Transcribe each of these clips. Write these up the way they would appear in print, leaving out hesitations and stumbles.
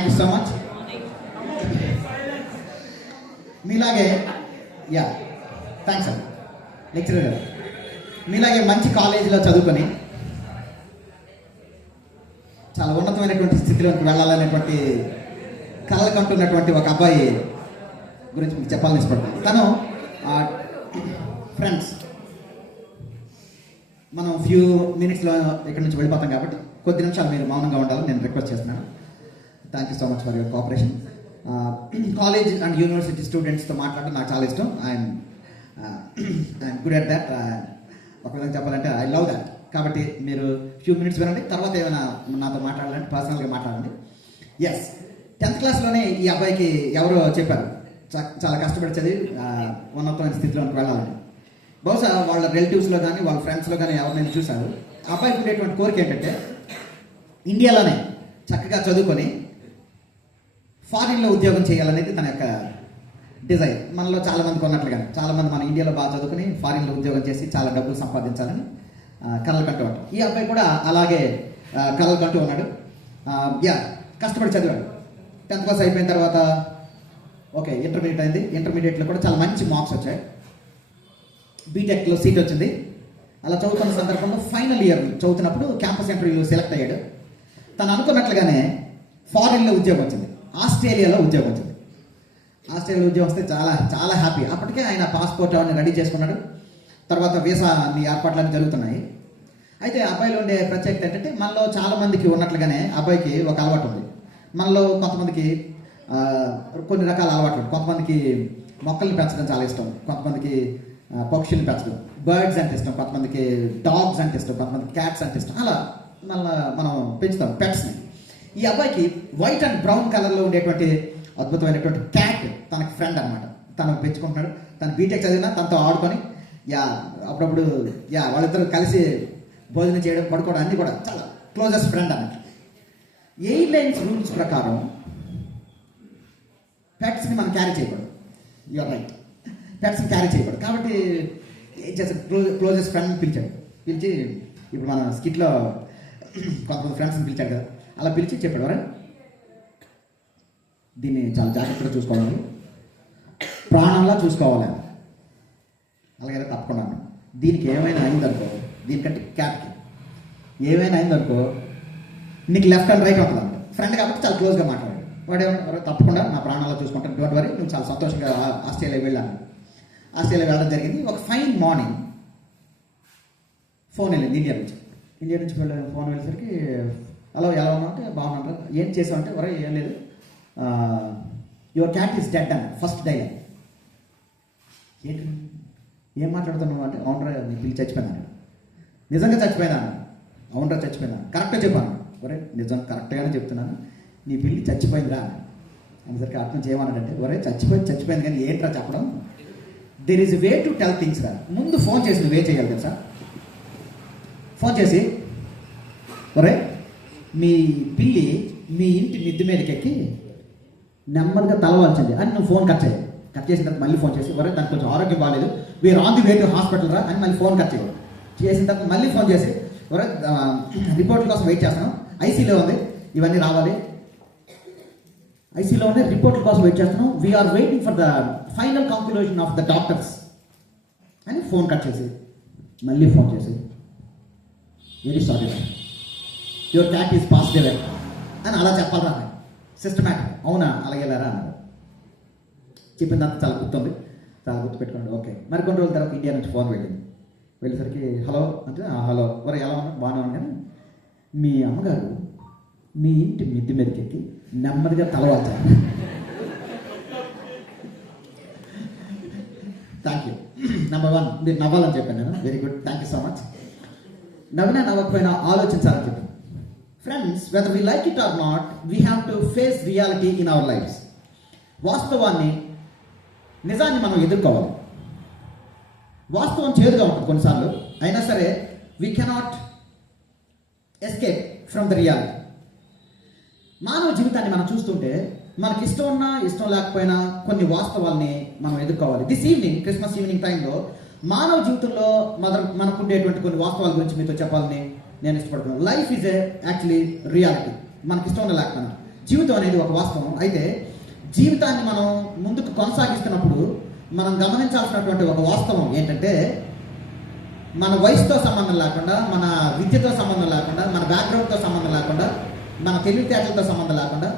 Thank you so much. మీలాగే thanks అండి lecturer గారు. మీలాగే మంచి కాలేజీలో చదువుకొని చాలా ఉన్నతమైనటువంటి స్థితిలోకి వెళ్ళాలనేటువంటి కళలు కంటున్నటువంటి ఒక అబ్బాయి గురించి మీకు చెప్పాలని ఇష్టపడుతుంది. తను ఫ్రెండ్స్ మనం ఫ్యూ మినిట్స్లో ఇక్కడి నుంచి వెళ్ళిపోతాం కాబట్టి కొద్ది నిమిషాలు మీరు మౌనంగా ఉండాలని నేను రిక్వెస్ట్ చేస్తున్నాను. Thank you so much for your cooperation. College and university స్టూడెంట్స్తో మాట్లాడడం నాకు చాలా ఇష్టం. I'm good at that. ఒక విధంగా చెప్పాలంటే ఐ లవ్ దట్. కాబట్టి మీరు ఫ్యూ మినిట్స్ వినండి, తర్వాత ఏమైనా నాతో మాట్లాడాలంటే పర్సనల్గా మాట్లాడండి. ఎస్, 10th క్లాస్లోనే ఈ అబ్బాయికి ఎవరో చెప్పారు చాలా కష్టపడి చదివి ఉన్నతమైన స్థితిలోకి వెళ్ళాలని. బహుశా వాళ్ళ రిలేటివ్స్లో కానీ వాళ్ళ ఫ్రెండ్స్లో కానీ ఎవరినైనా చూశారు. ఆ అబ్బాయికి ఉండేటువంటి కోరిక ఏంటంటే ఇండియాలోనే చక్కగా చదువుకొని ఫారిన్లో ఉద్యోగం చేయాలనేది తన యొక్క డిజైర్. మనలో చాలామందికి ఉన్నట్లుగానే చాలామంది మన ఇండియాలో బాగా చదువుకుని ఫారిన్లో ఉద్యోగం చేసి చాలా డబ్బులు సంపాదించాలని కలలు కంటూ ఉంటాడు. ఈ అబ్బాయి కూడా అలాగే కలలు కంటూ ఉన్నాడు. కష్టపడి చదివాడు. 10th క్లాస్ అయిపోయిన తర్వాత ఓకే ఇంటర్మీడియట్ అయింది. ఇంటర్మీడియట్లో కూడా చాలా మంచి మార్క్స్ వచ్చాయి. బీటెక్లో సీట్ వచ్చింది. అలా చదువుతున్న సందర్భంలో ఫైనల్ ఇయర్ చదువుతున్నప్పుడు క్యాంపస్ ఇంటర్వ్యూలో సెలెక్ట్ అయ్యాడు. తను అనుకున్నట్లుగానే ఫారిన్లో ఉద్యోగం వచ్చింది. ఆస్ట్రేలియాలో ఉద్యోగం వచ్చింది. ఆస్ట్రేలియాలో ఉద్యోగం వస్తే చాలా చాలా హ్యాపీ. అప్పటికే ఆయన పాస్పోర్ట్ అవన్నీ రెడీ చేసుకున్నాడు. తర్వాత వీసా అన్ని ఏర్పాట్లన్నీ జరుగుతున్నాయి. అయితే అబ్బాయిలో ఉండే ప్రత్యేకత ఏంటంటే మనలో చాలామందికి ఉన్నట్లుగానే అబ్బాయికి ఒక అలవాటు ఉంది. మనలో కొంతమందికి కొన్ని రకాల అలవాట్లు. కొంతమందికి మొక్కల్ని పెంచడం చాలా ఇష్టం, కొంతమందికి పక్షుల్ని పెంచడం, బర్డ్స్ అంటే ఇష్టం, కొంతమందికి డాగ్స్ అంటే ఇష్టం, కొంతమందికి క్యాట్స్ అంటే ఇష్టం. అలా మనం పెంచుతాం పెట్స్ని. ఈ అబ్బాయికి వైట్ అండ్ బ్రౌన్ కలర్లో ఉండేటువంటి అద్భుతమైనటువంటి క్యాట్ తనకి ఫ్రెండ్ అనమాట. తను పెంచుకుంటున్నాడు. తను బీటెక్ చదివినా తనతో ఆడుకొని అప్పుడప్పుడు వాళ్ళిద్దరూ కలిసి భోజనం చేయడం, పడుకోవడం అన్నీ కూడా చాలా క్లోజెస్ట్ ఫ్రెండ్ అన్నమాట. ఎయిర్లైన్స్ రూల్స్ ప్రకారం పెట్స్ని మనం క్యారీ చేయకూడదు. యూఆర్ రైట్, పెట్స్ని క్యారీ చేయకూడదు. కాబట్టి ఏం చేస్తాడు, క్లోజెస్ట్ ఫ్రెండ్ని పిలిచాడు. పిలిచి ఇప్పుడు మన స్కిట్లో కొంతమంది ఫ్రెండ్స్ని పిలిచాడు కదా, అలా పిలిచి చెప్పాడు, వరే దీన్ని చాలా జాగ్రత్తగా చూసుకోవాలి, ప్రాణంలా చూసుకోవాలి. అలాగే తప్పకుండా దీనికి ఏమైనా అయిందనుకో, దీనికంటే క్యాట్కి ఏమైనా అయిందనుకో నీకు లెఫ్ట్ అండ్ రైట్ ఉంటుంది. ఫ్రెండ్ కాబట్టి చాలా క్లోజ్గా మాట్లాడాడు. వాడేమన్నా తప్పకుండా నా ప్రాణాలు చూసుకుంటాను, డోంట్ వరీ, నువ్వు చాలా సంతోషంగా ఆస్ట్రేలియా వెళ్ళాను. ఆస్ట్రేలియా వెళ్ళడం జరిగింది. ఒక ఫైన్ మార్నింగ్ ఫోన్ వెళ్ళింది ఇండియా నుంచి ఫోన్ వెళ్ళేసరికి హలో ఎలా ఉన్నా అంటే బాగున్నా, ఏం చేసావు అంటే వరే ఏం లేదు, యువర్ క్యాట్ ఈస్ డెడ్ అని ఫస్ట్ డైలాగ్. ఏంటి ఏం మాట్లాడుతున్నావు అంటే అవునరా నీ పిల్లి చచ్చిపోయినా. నిజంగా చచ్చిపోయినా? అవునరా చచ్చిపోయినా. కరెక్ట్గా చెప్పాను. ఒరే నిజం కరెక్ట్గానే చెప్తున్నాను, నీ పిల్లి చచ్చిపోయిందిరా అనేసరికి అర్థం నుంచి ఏమన్నాడంటే ఒరే చచ్చిపోయింది కానీ ఏంట్రా చెప్పడం, there is way to tell things రా. ముందు ఫోన్ చేసి నువ్వే చేయాలి తెలుసా. ఫోన్ చేసి ఒరే మీ పిల్లి మీ ఇంటి మిద్ది మీదకి ఎక్కి నెమ్మదిగా తలవాల్చింది అని నువ్వు ఫోన్ కట్ చేయాలి. కట్ చేసిన తర్వాత మళ్ళీ ఫోన్ చేసి ఒరే దానికి కొంచెం ఆరోగ్యం బాగాలేదు, we're on the way to hospital రా అని మళ్ళీ ఫోన్ కట్ చేయాలి. చేసిన తర్వాత మళ్ళీ ఫోన్ చేసి ఒరే రిపోర్ట్ల కోసం వెయిట్ చేస్తున్నాం, ఐసీలో ఉంది, ఇవన్నీ రావాలి, ఐసీలో ఉంది, రిపోర్ట్ల కోసం వెయిట్ చేస్తున్నాం, we're waiting for the final conclusion of the doctors అని ఫోన్ కట్ చేసి మళ్ళీ ఫోన్ చేసి very sorry your cat is positive అని అలా చెప్పాలరా సిస్టమేటిక్. అవునా అలాగే వెళ్ళారా అన్నారు. చెప్పిందంతా చాలా గుర్తుంది, చాలా గుర్తు పెట్టుకోండి. ఓకే, మరి కొన్ని రోజుల తర్వాత ఇండియా నుంచి ఫోన్ వెళ్ళింది. వెళ్ళేసరికి హలో అంటే హలో వరే ఎలా ఉన్నా బాగానే ఉన్నా, కానీ మీ అమ్మగారు మీ ఇంటి మిద్ది మీదకి ఎక్కి నెమ్మదిగా తలవాల్చారు. Thank you. నెంబర్ 1 మీరు నవ్వాలని చెప్పాను నేను. Very good, thank you so much. నవ్వినా నవ్వకపోయినా ఆలోచించాలని చెప్పాను. Friends, whether we like it or not, we have to face reality in our lifes. వాస్తవాన్ని, నిజాన్ని మనం ఎదుర్కోవాలి. వాస్తవం చేదుగా ఉంటుంది కొన్నిసార్లు, అయినా సరే we cannot escape from the reality. మానవ జీవితాన్ని మనం చూస్తుంటే మనకి ఇష్టం ఉన్నా ఇష్టం లేకపోయినా కొన్ని వాస్తవాల్ని మనం ఎదుర్కోవాలి. దిస్ ఈవినింగ్, క్రిస్మస్ ఈవినింగ్ టైంలో మానవ జీవితంలో మనకు ఉండేటువంటి కొన్ని వాస్తవాల గురించి మీతో చెప్పాలని నేను ఇష్టపడుతున్నాను. Life is actually reality. మనకి ఇష్టం ఉన్నా లేకపోయినా జీవితం అనేది ఒక వాస్తవం. అయితే జీవితాన్ని మనం ముందుకు కొనసాగిస్తున్నప్పుడు మనం గమనించాల్సినటువంటి ఒక వాస్తవం ఏంటంటే, మన వయసుతో సంబంధం లేకుండా, మన విద్యతో సంబంధం లేకుండా, మన బ్యాక్గ్రౌండ్తో సంబంధం లేకుండా, మన తెలివితేటలతో సంబంధం లేకుండా,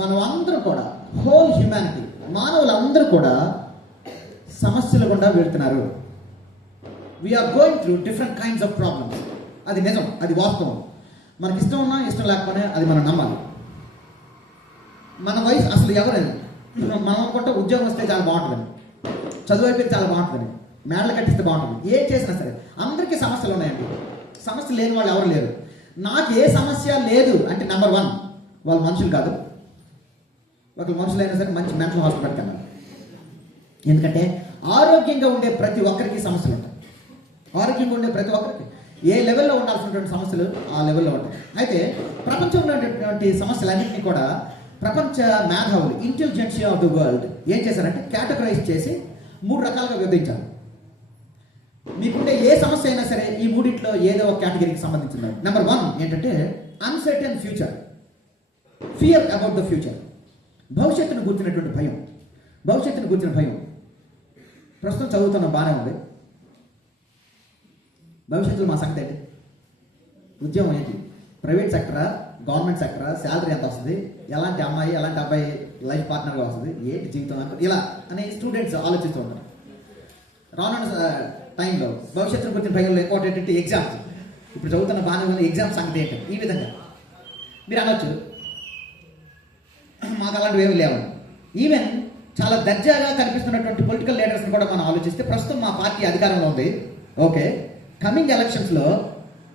మనం అందరూ కూడా, హోల్ హ్యూమానిటీ, మానవులందరూ కూడా సమస్యల గుండా వెళ్తున్నారు. We're going through different kinds of problems. అది నిజం, అది వాస్తవం. మనకి ఇష్టం ఉన్నా ఇష్టం లేకపోయినా అది మనం నమ్మాలి. మన వయసు అసలు ఎవరైనా మనం అనుకుంటే ఉద్యోగం వస్తే చాలా బాగుంటుందని, చదువు అయిపోతే చాలా బాగుంటుందని, మేడలు కట్టిస్తే బాగుంటుంది. ఏం చేసినా సరే అందరికీ సమస్యలు ఉన్నాయండి. సమస్య లేని వాళ్ళు ఎవరు లేరు. నాకు ఏ సమస్య లేదు అంటే నెంబర్ 1, వాళ్ళు మనుషులు కాదు. ఒకళ్ళు మనుషులైనా సరే మంచి మెంటల్ హాస్పిటల్కి వెళ్ళాలి. ఎందుకంటే ఆరోగ్యంగా ఉండే ప్రతి ఒక్కరికి సమస్యలు ఉంటాయి. ఆరోగ్యంగా ఉండే ప్రతి ఒక్కరికి ఏ లెవెల్లో ఉండాల్సినటువంటి సమస్యలు ఆ లెవెల్లో ఉంటాయి. అయితే ప్రపంచంలో ఉన్నటువంటి సమస్యలన్నింటినీ కూడా ప్రపంచ మేధావులు, ఇంటెలిజెన్షియా ఆఫ్ ది వరల్డ్ ఏం చేశారంటే కేటగరైజ్ చేసి 3 రకాలుగా విభజించారు. మీకుంటే ఏ సమస్య అయినా సరే ఈ మూడింట్లో ఏదో ఒక కేటగిరీకి సంబంధించింది. నెంబర్ 1 ఏంటంటే uncertain future, fear about the future. భవిష్యత్తును గుర్చినటువంటి భయం. భవిష్యత్తును గుర్చిన భయం. ప్రస్తుతం చదువుతున్న బాగానే ఉంది. భవిష్యత్తులో మా సంగతి ఏంటి? ఉద్యోగం ఏంటి? ప్రైవేట్ సెక్టరా, గవర్నమెంట్ సెక్టరా, శాలరీ ఎంత వస్తుంది, ఎలాంటి అమ్మాయి ఎలాంటి అబ్బాయి లైఫ్ పార్ట్నర్గా వస్తుంది, ఏంటి జీవితం అంటే ఇలా అని స్టూడెంట్స్ ఆలోచిస్తూ ఉంటారు. రానున్న టైంలో భవిష్యత్తును గురించిన భయంలో ఇంకోటి ఏంటంటే ఎగ్జామ్స్. ఇప్పుడు చదువుతున్న బాగానే ఉన్న ఎగ్జామ్ సంగతి ఏంటి? ఈ విధంగా మీరు అనొచ్చు, మాకు అలాంటివి ఏమి లేవు. ఈవెన్ చాలా దర్జాగా కనిపిస్తున్నటువంటి పొలిటికల్ లీడర్స్ని కూడా మనం ఆలోచిస్తే ప్రస్తుతం మా పార్టీ అధికారంలో ఉంది. ఓకే, కమింగ్ ఎలక్షన్స్లో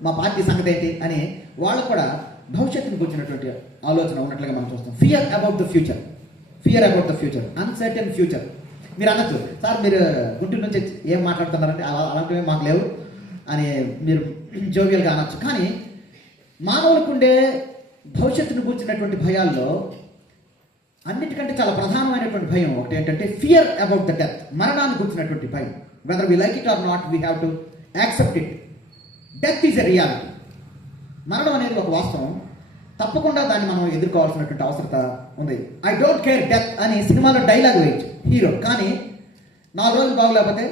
మా పార్టీ సంగతి ఏంటి అని వాళ్ళు కూడా భవిష్యత్తును గురించినటువంటి ఆలోచన ఉన్నట్లుగా మనం చూస్తాం. Fear about the future, fear about the future, uncertain future. మీరు అనొచ్చు, సార్ మీరు గుంటూరు నుంచి ఏం మాట్లాడుతున్నారంటే అలాంటివి మాకు లేవు అని మీరు జోవియల్గా అనొచ్చు. కానీ మానవులకు ఉండే భవిష్యత్తును గురించినటువంటి భయాల్లో అన్నిటికంటే చాలా ప్రధానమైనటువంటి భయం ఒకటి ఏంటంటే ఫియర్ అబౌట్ ద డెత్, మరణాన్ని గురించినటువంటి భయం. Whether we like it or not, we have to accept it. Death is a reality. మరణం అనేది ఒక వాస్తవం. తప్పకుండా దాన్ని మనం ఎదుర్కోవాల్సినటువంటి అవసరత ఉంది. ఐ డోంట్ కేర్ డెత్ అని సినిమాలో డైలాగ్ వేయచ్చు హీరో. కానీ 4 రోజులు బాగోలేకపోతే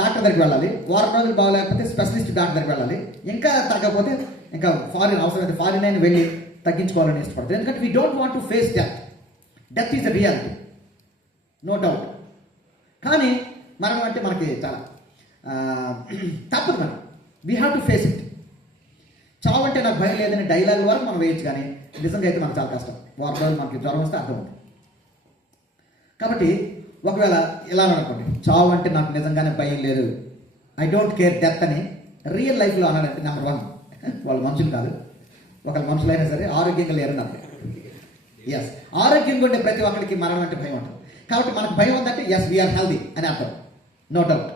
డాక్టర్ దగ్గరికి వెళ్ళాలి, వారం రోజులు బాగోలేకపోతే స్పెషలిస్ట్ డాక్టర్ దగ్గరికి వెళ్ళాలి, ఇంకా తగ్గకపోతే ఇంకా ఫారిన్ అవసరమైతే ఫారిన్ అయినా వెళ్ళి తగ్గించుకోవాలని ఇష్టపడతారు. ఎందుకంటే we don't want to face death. Death is a reality, no doubt. కానీ మరణం అంటే మనకి చాలా తప్పదు. మనం we have to face it. చావు అంటే నాకు భయం లేదని డైలాగ్ వరకు మనం వేయచ్చు, కానీ నిజంగా అయితే మనకు చాలా కష్టం. వారం రోజులు మనకి జ్వరం వస్తే అర్థం ఉంది. కాబట్టి ఒకవేళ ఇలా అనుకోండి, చావు అంటే నాకు నిజంగానే భయం లేదు, ఐ డోంట్ కేర్ డెత్ అని రియల్ లైఫ్లో అన్నాడంటే నెంబర్ 1 వాళ్ళు మనుషులు కాదు. ఒకళ్ళు మనుషులైనా సరే ఆరోగ్యంగా లేరు నాకు. ఎస్, ఆరోగ్యంగా ఉండే ప్రతి ఒక్కరికి మరణం అంటే భయం ఉంటుంది. కాబట్టి మనకు భయం ఉందంటే ఎస్ వీఆర్ హెల్దీ అని అర్థం, నో డౌట్.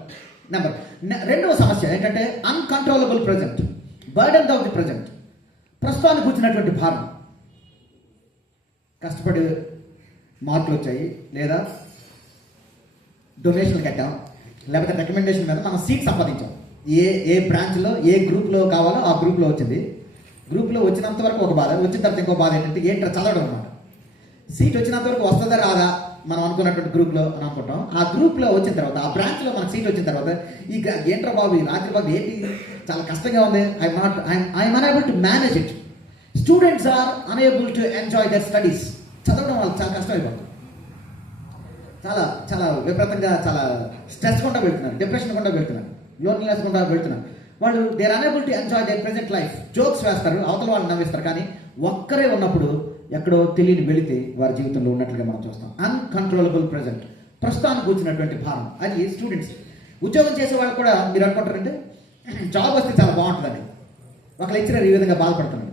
రెండవ సమస్య ఏంటంటే uncontrollable present, burden of the present. ప్రస్తుతానికి కూర్చున్నటువంటి భారం. కష్టపడి మార్కులు వచ్చాయి, లేదా డొనేషన్లు కట్టాం, లేకపోతే రికమెండేషన్ మీద మనం సీట్ సంపాదించాం. ఏ బ్రాంచ్లో ఏ గ్రూప్లో కావాలో ఆ గ్రూప్లో వచ్చింది. గ్రూప్లో వచ్చినంత వరకు ఒక బాధ, వచ్చిన తర్వాత ఇంకో బాధ ఏంటంటే ఏంటో చదవడం అనమాట. సీట్ వచ్చినంత వరకు వస్తుందా రాదా మనం అనుకున్నటువంటి గ్రూప్లో అని అనుకుంటాం. ఆ గ్రూప్లో వచ్చిన తర్వాత, ఆ బ్రాంచ్లో మనకు సీట్ వచ్చిన తర్వాత ఈ ఏంట్రా బాబు, ఈ రాత్రి బాబు ఏంటి చాలా కష్టంగా ఉంది, I'm unable to manage it. Students are unable to enjoy their studies. చదవడం వాళ్ళకి చాలా కష్టం అయిపోతుంది. చాలా చాలా విపరీతంగా చాలా స్ట్రెస్ గుండా వెళ్తున్నారు, డిప్రెషన్ గుండా వెళ్తున్నారు, లోన్లీనెస్ గుండా వెళ్తున్నారు. వాళ్ళు they are unable to enjoy their present life. Jokes వేస్తారు, అవతల వాళ్ళు నవ్విస్తారు, కానీ ఒక్కరే ఉన్నప్పుడు ఎక్కడో తెలియని వెళితే వారి జీవితంలో ఉన్నట్లుగా మనం చూస్తాం. అన్కంట్రోలబుల్ ప్రెజెంట్, ప్రస్తుతానికి కూర్చున్నటువంటి భారం. అది స్టూడెంట్స్. ఉద్యోగం చేసే వాళ్ళు కూడా మీరు అనుకుంటారంటే జాబ్ వస్తే చాలా బాగుంటుందని. ఒక లెక్చరర్ ఈ విధంగా బాధపడుతున్నాడు,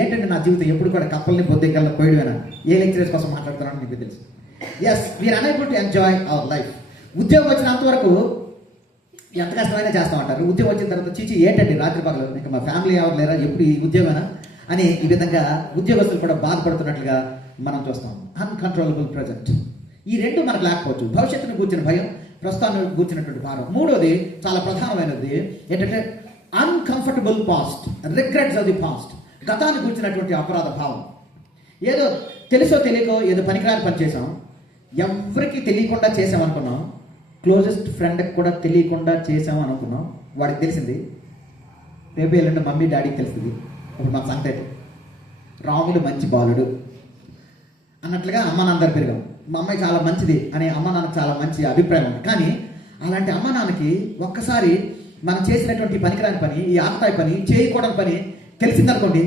ఏంటంటే నా జీవితం ఎప్పుడు కూడా కప్పల్ని బొద్దింకల్లో పోయడమేనా, ఏ లెక్చరర్స్ కోసం మాట్లాడుతున్నాను మీకు తెలుసు. Yes, we're unable to enjoy our life. ఉద్యోగం వచ్చినంత వరకు ఎంత కష్టమైనా చేస్తామంటారు. ఉద్యోగం వచ్చిన తర్వాత చీచి ఏంటండి రాత్రి పగలు, ఇంకా మా ఫ్యామిలీ ఎవరు లేరా, ఎప్పుడు ఈ ఉద్యోగమేనా అని ఈ విధంగా ఉద్యోగస్తులు కూడా బాధపడుతున్నట్లుగా మనం చూస్తాం. Uncontrollable present. ఈ రెండు మనకు లేకపోవచ్చు. భవిష్యత్తును కూర్చిన భయం, ప్రస్తుతాన్ని కూర్చున్నటువంటి భారం. మూడోది చాలా ప్రధానమైనది ఏంటంటే uncomfortable past, regrets of the past. గతాన్ని కూర్చున్నటువంటి అపరాధ భావం. ఏదో తెలుసో తెలియకో ఏదో పనికిరాని పని చేసాం, ఎవరికి తెలియకుండా చేసాం అనుకున్నాం, క్లోజెస్ట్ ఫ్రెండ్కి కూడా తెలియకుండా చేసాం అనుకున్నాం, వాడికి తెలిసింది, రేపు ఎల్లుండి మమ్మీ డాడీకి తెలుస్తుంది. ఇప్పుడు మన సంగతి రాముడు మంచి బాలుడు అన్నట్లుగా అమ్మ నాన్నగారు పెరిగాం. మా అమ్మాయి చాలా మంచిది అనే అమ్మ నాన్నకు చాలా మంచి అభిప్రాయం ఉంది. కానీ అలాంటి అమ్మ నాన్నకి ఒక్కసారి మనం చేసినటువంటి పనికిరాని పని, ఈ ఆకతాయి పని, చేయకూడని పని తెలిసిందనుకోండి,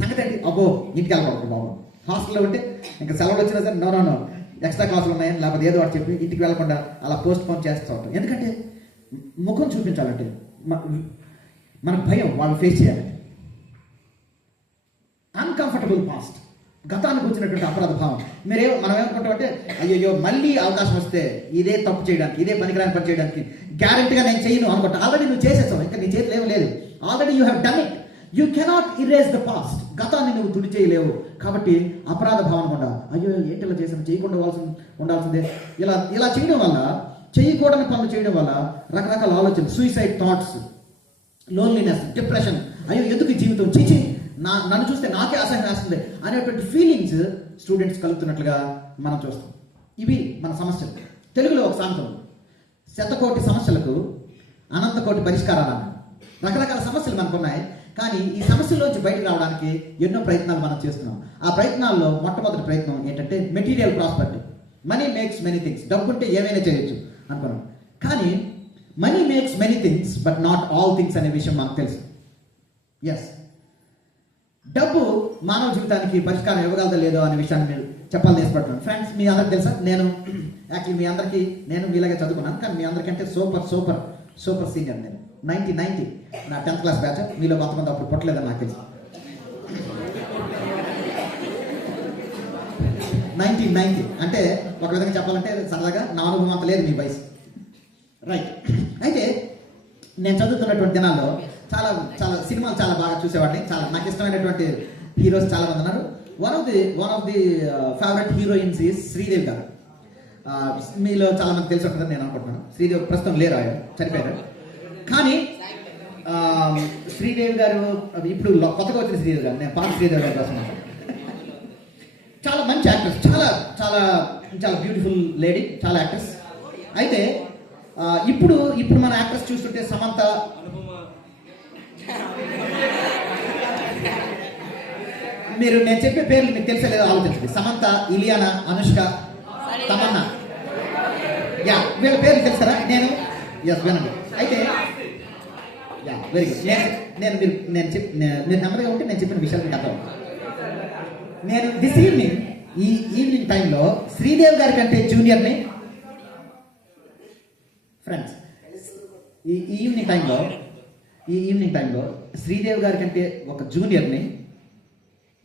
సంగతి ఏంటి, అబ్బో ఇంటికి వెళ్ళకూడదు బాబు, హాస్టల్లో ఉంటే ఇంకా సెలవులు వచ్చినా సరే నో ఎక్స్ట్రా క్లాసులు ఉన్నాయని లేకపోతే ఏదో ఒకటి చెప్పి ఇంటికి వెళ్ళకుండా అలా పోస్ట్ పోన్ చేస్తూ ఉంటాం. ఎందుకంటే ముఖం చూపించాలంటే మనకు భయం, వాళ్ళు ఫేస్ చేయాలంటే. అన్కంఫర్టబుల్ పాస్ట్, గతానికి వచ్చినటువంటి అపరాధ భావం. మనం ఏమనుకుంటామంటే అయ్యో మళ్ళీ అవకాశం వస్తే ఇదే తప్పు చేయడానికి, ఇదే పనికిరాని పని చేయడానికి గ్యారెంటీగా నేను చేయను అనుకుంటా. ఆల్రెడీ నువ్వు చేసేసావు, ఇంకా నీ చేతిలో ఏం లేదు. Already you have done it. You cannot erase the past. గతాన్ని నువ్వు తుడి చేయలేవు. కాబట్టి అపరాధ భావన కూడా అయ్యో ఏంటి ఇలా చేసాను, చేయకుండా ఉండాల్సిందే. ఇలా చేయడం వల్ల, చేయకూడని పనులు చేయడం వల్ల రకరకాల ఆలోచనలు, సూసైడ్ థాట్స్, లోన్లీనెస్, డిప్రెషన్, అయ్యో ఎందుకు ఈ జీవితం, చీచి నన్ను చూస్తే నాకే అసహ్యం వేస్తుంది అనేటువంటి ఫీలింగ్స్ స్టూడెంట్స్ కలుగుతున్నట్లుగా మనం చూస్తాం. ఇవి మన సమస్యలు. తెలుగులో ఒక సామెత ఉంది, శతకోటి సమస్యలకు అనంతకోటి పరిష్కారాలు. రకరకాల సమస్యలు మనకు ఉన్నాయి, కానీ ఈ సమస్యల్లోంచి బయటకు రావడానికి ఎన్నో ప్రయత్నాలు మనం చేస్తున్నాం. ఆ ప్రయత్నాల్లో మొట్టమొదటి ప్రయత్నం ఏంటంటే material prosperity. Money makes many things. డబ్బు ఉంటే ఏమైనా చేయొచ్చు అనుకున్నాం. కానీ money makes many things but not all things అనే విషయం మనకు తెలుసు. ఎస్, డబ్బు మానవ జీవితానికి పరిష్కారం ఇవ్వగలదో లేదో అనే విషయాన్ని మీరు చెప్పాలని ఇష్టపడుతున్నాను. ఫ్రెండ్స్, మీ అందరికి తెలుసా, నేను యాక్చువల్లీ మీ అందరికీ నేను మీలాగే చదువుకున్నాను, కానీ మీ అందరికంటే సూపర్ సీనియర్. నేను 1990 నా 10th క్లాస్ బ్యాచ్. మీలో కొంతమంది అప్పుడు పుట్టలేదని నాకు తెలుసు. 1990 అంటే ఒక విధంగా చెప్పాలంటే సరదాగా నా అనుభవం అంత లేదు మీ వయసు, రైట్? అయితే నేను చదువుతున్నటువంటి దినాల్లో చాలా సినిమాలు చాలా బాగా చూసేవాడిని. నాకు ఇష్టమైనటువంటి హీరోస్ చాలా మంది ఉన్నారు. One of the favourite heroines is Sridevi గారు. మీలో చాలా మంది తెలిసి ఉంటుందని నేను అనుకుంటున్నాను. శ్రీదేవి ప్రస్తుతం లేరు, ఆయన చనిపోయారు. కానీ శ్రీదేవి గారు ఇప్పుడు కొత్తగా వచ్చిన శ్రీదేవి గారు, నేను పాత శ్రీదేవి గారి కోసం చాలా మంచి యాక్ట్రెస్, చాలా చాలా చాలా బ్యూటిఫుల్ లేడీ, చాలా యాక్ట్రెస్. అయితే ఇప్పుడు మన యాక్ట్రెస్ చూస్తుంటే సమంత, మీరు నేను చెప్పే పేర్లు మీకు తెలిసే లేదో ఆలోచించండి. సమంత, ఇలియానా, అనుష్క, తమన్నా, వీళ్ళ పేర్లు తెలుస్తారా? నేను వినండి. అయితే వెరీ గుడ్. మీరు నెమ్మదిగా ఉంటే నేను చెప్పిన విషయాలు మీకు అర్థం. నేను దిస్ ఈవినింగ్ టైంలో శ్రీదేవి గారి కంటే జూనియర్ని, ఫ్రెండ్స్, ఈ ఈవినింగ్ టైంలో శ్రీదేవి గారి కంటే ఒక జూనియర్ని,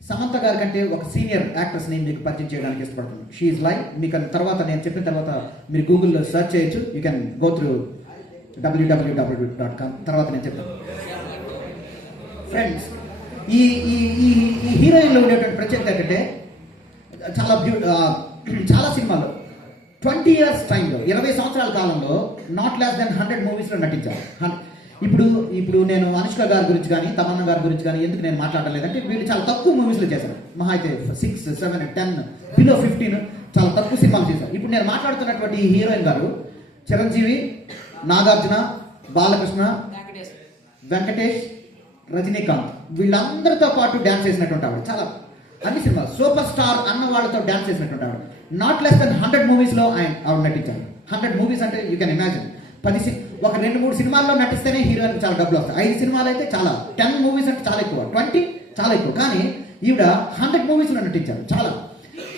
సమంత గారి కంటే ఒక సీనియర్ యాక్ట్రెస్ని మీకు పరిచయం చేయడానికి ఇష్టపడుతున్నాను. She is live. మీకు తర్వాత నేను చెప్పిన తర్వాత మీరు గూగుల్లో సెర్చ్ చేయొచ్చు. You can go through www.com. తర్వాత నేను చెప్తాను. ఫ్రెండ్స్, ఈ హీరోయిన్లో ఉండేటువంటి ప్రత్యేకత ఏంటంటే చాలా సినిమాల్లో 20 years టైంలో, 20 సంవత్సరాల కాలంలో నాట్ లెస్ దెన్ 100 మూవీస్లో నటించారు. ఇప్పుడు నేను అనుష్క గారి గురించి కానీ తమన్నా గారి గురించి కానీ ఎందుకు నేను మాట్లాడడం లేదంటే వీళ్ళు చాలా తక్కువ మూవీస్లో చేశారు. మహా అయితే 6, 7, 10, బిలో 15 చాలా తక్కువ సినిమాలు చేశారు. ఇప్పుడు నేను మాట్లాడుతున్నటువంటి ఈ హీరోయిన్ గారు చిరంజీవి, నాగార్జున, బాలకృష్ణ, వెంకటేష్, రజనీకాంత్ వీళ్ళందరితో పాటు డ్యాన్స్ చేసినటువంటి ఆవిడ. చాలా అన్ని సినిమాలు సూపర్ స్టార్ అన్న వాళ్ళతో డ్యాన్స్ చేసినటువంటి ఆవిడ. నాట్ లెస్ దెన్ 100 మూవీస్లో ఆవిడ నటించారు. 100 మూవీస్ అంటే యూ కెన్ ఇమాజిన్. ఒక 2-3 సినిమాల్లో నటిస్తేనే హీరోయిన్ చాలా డబ్బులు వస్తాయి. 5 సినిమాలు అయితే చాలా, 10 మూవీస్ అంటే చాలా ఎక్కువ, 20 చాలా ఎక్కువ. కానీ ఈవిడ 100 మూవీస్లో నటించారు.